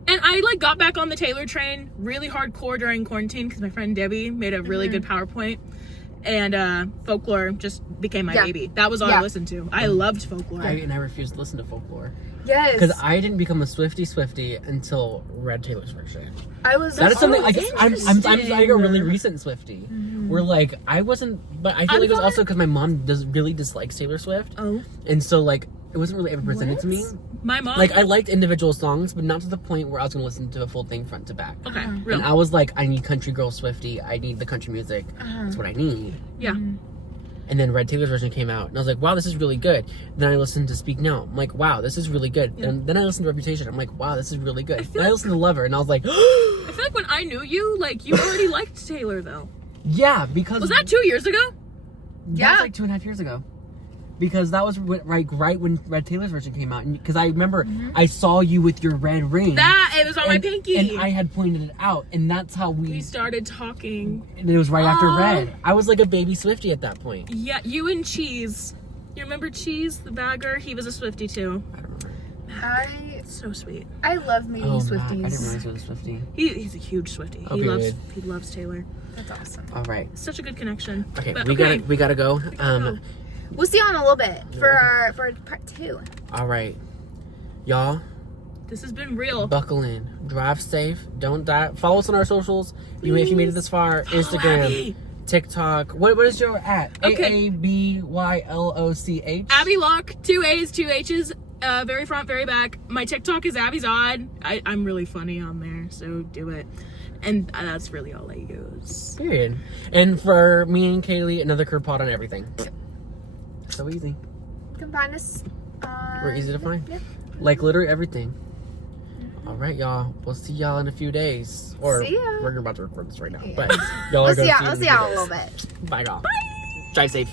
And I like got back on the Taylor train really hardcore during quarantine because my friend Debbie made a really good PowerPoint, and Folklore just became my Yeah. baby. That was all Yeah. I listened to. I loved Folklore. And I refused to listen to Folklore. Yes. Because I didn't become a Swiftie until Red Taylor's version. I was. That is something I Oh, guess I'm like a really recent Swiftie. Where like I wasn't, but I feel I'm like it was fine. also because my mom really dislikes Taylor Swift, Oh, and so like it wasn't really ever presented to me. my mom. Like I liked individual songs, but not to the point where I was gonna listen to a full thing front to back. okay, And real. I was like, I need country girl Swiftie. I need the country music. That's what I need. Yeah. And then Red Taylor's version came out, and I was like, wow, this is really good. Then I listened to Speak Now. I'm like, wow, this is really good. And then I listened to Reputation. I'm like, wow, this is really good. Then I listened to Lover, and I was like, I feel like when I knew you, like you already liked Taylor though. yeah, because Was that 2 years ago? That Yeah. was like 2.5 years ago. Because that was right when Red Taylor's version came out. Because I remember I saw you with your red ring. It was on my pinky. And I had pointed it out. And that's how we started talking. And it was right after Aw. Red. I was like a baby Swiftie at that point. Yeah, you and Cheese. You remember Cheese, the bagger? He was a Swiftie too. I don't remember. So sweet. I love meeting Oh, Swifties. Mac. I didn't realize it was a Swiftie. He's a huge Swiftie. Oh, He loves Taylor. That's awesome. All right. Such a good connection. Okay, But, we gotta go. We'll see you in a little bit for part 2. All right, y'all. This has been real. Buckle in. Drive safe. Don't die. Follow us on our socials. If you made it this far, Instagram, Abby. TikTok. What is your at? Okay. AABYLOCH. Abby Locke, 2 A's, 2 H's, very front, very back. My TikTok is Abby's Odd. I'm really funny on there, so do it. And that's really all I use. Period. And for me and Kaylee, another curb pod on everything. So easy. You can find us. We're easy to find. Yeah. Like literally everything. All right, y'all. We'll see y'all in a few days. Or See ya. we're about to record this right now. Yeah. But y'all are We'll see going to y'all. We'll see y'all in a little bit. Bye, y'all. Bye. Drive safe.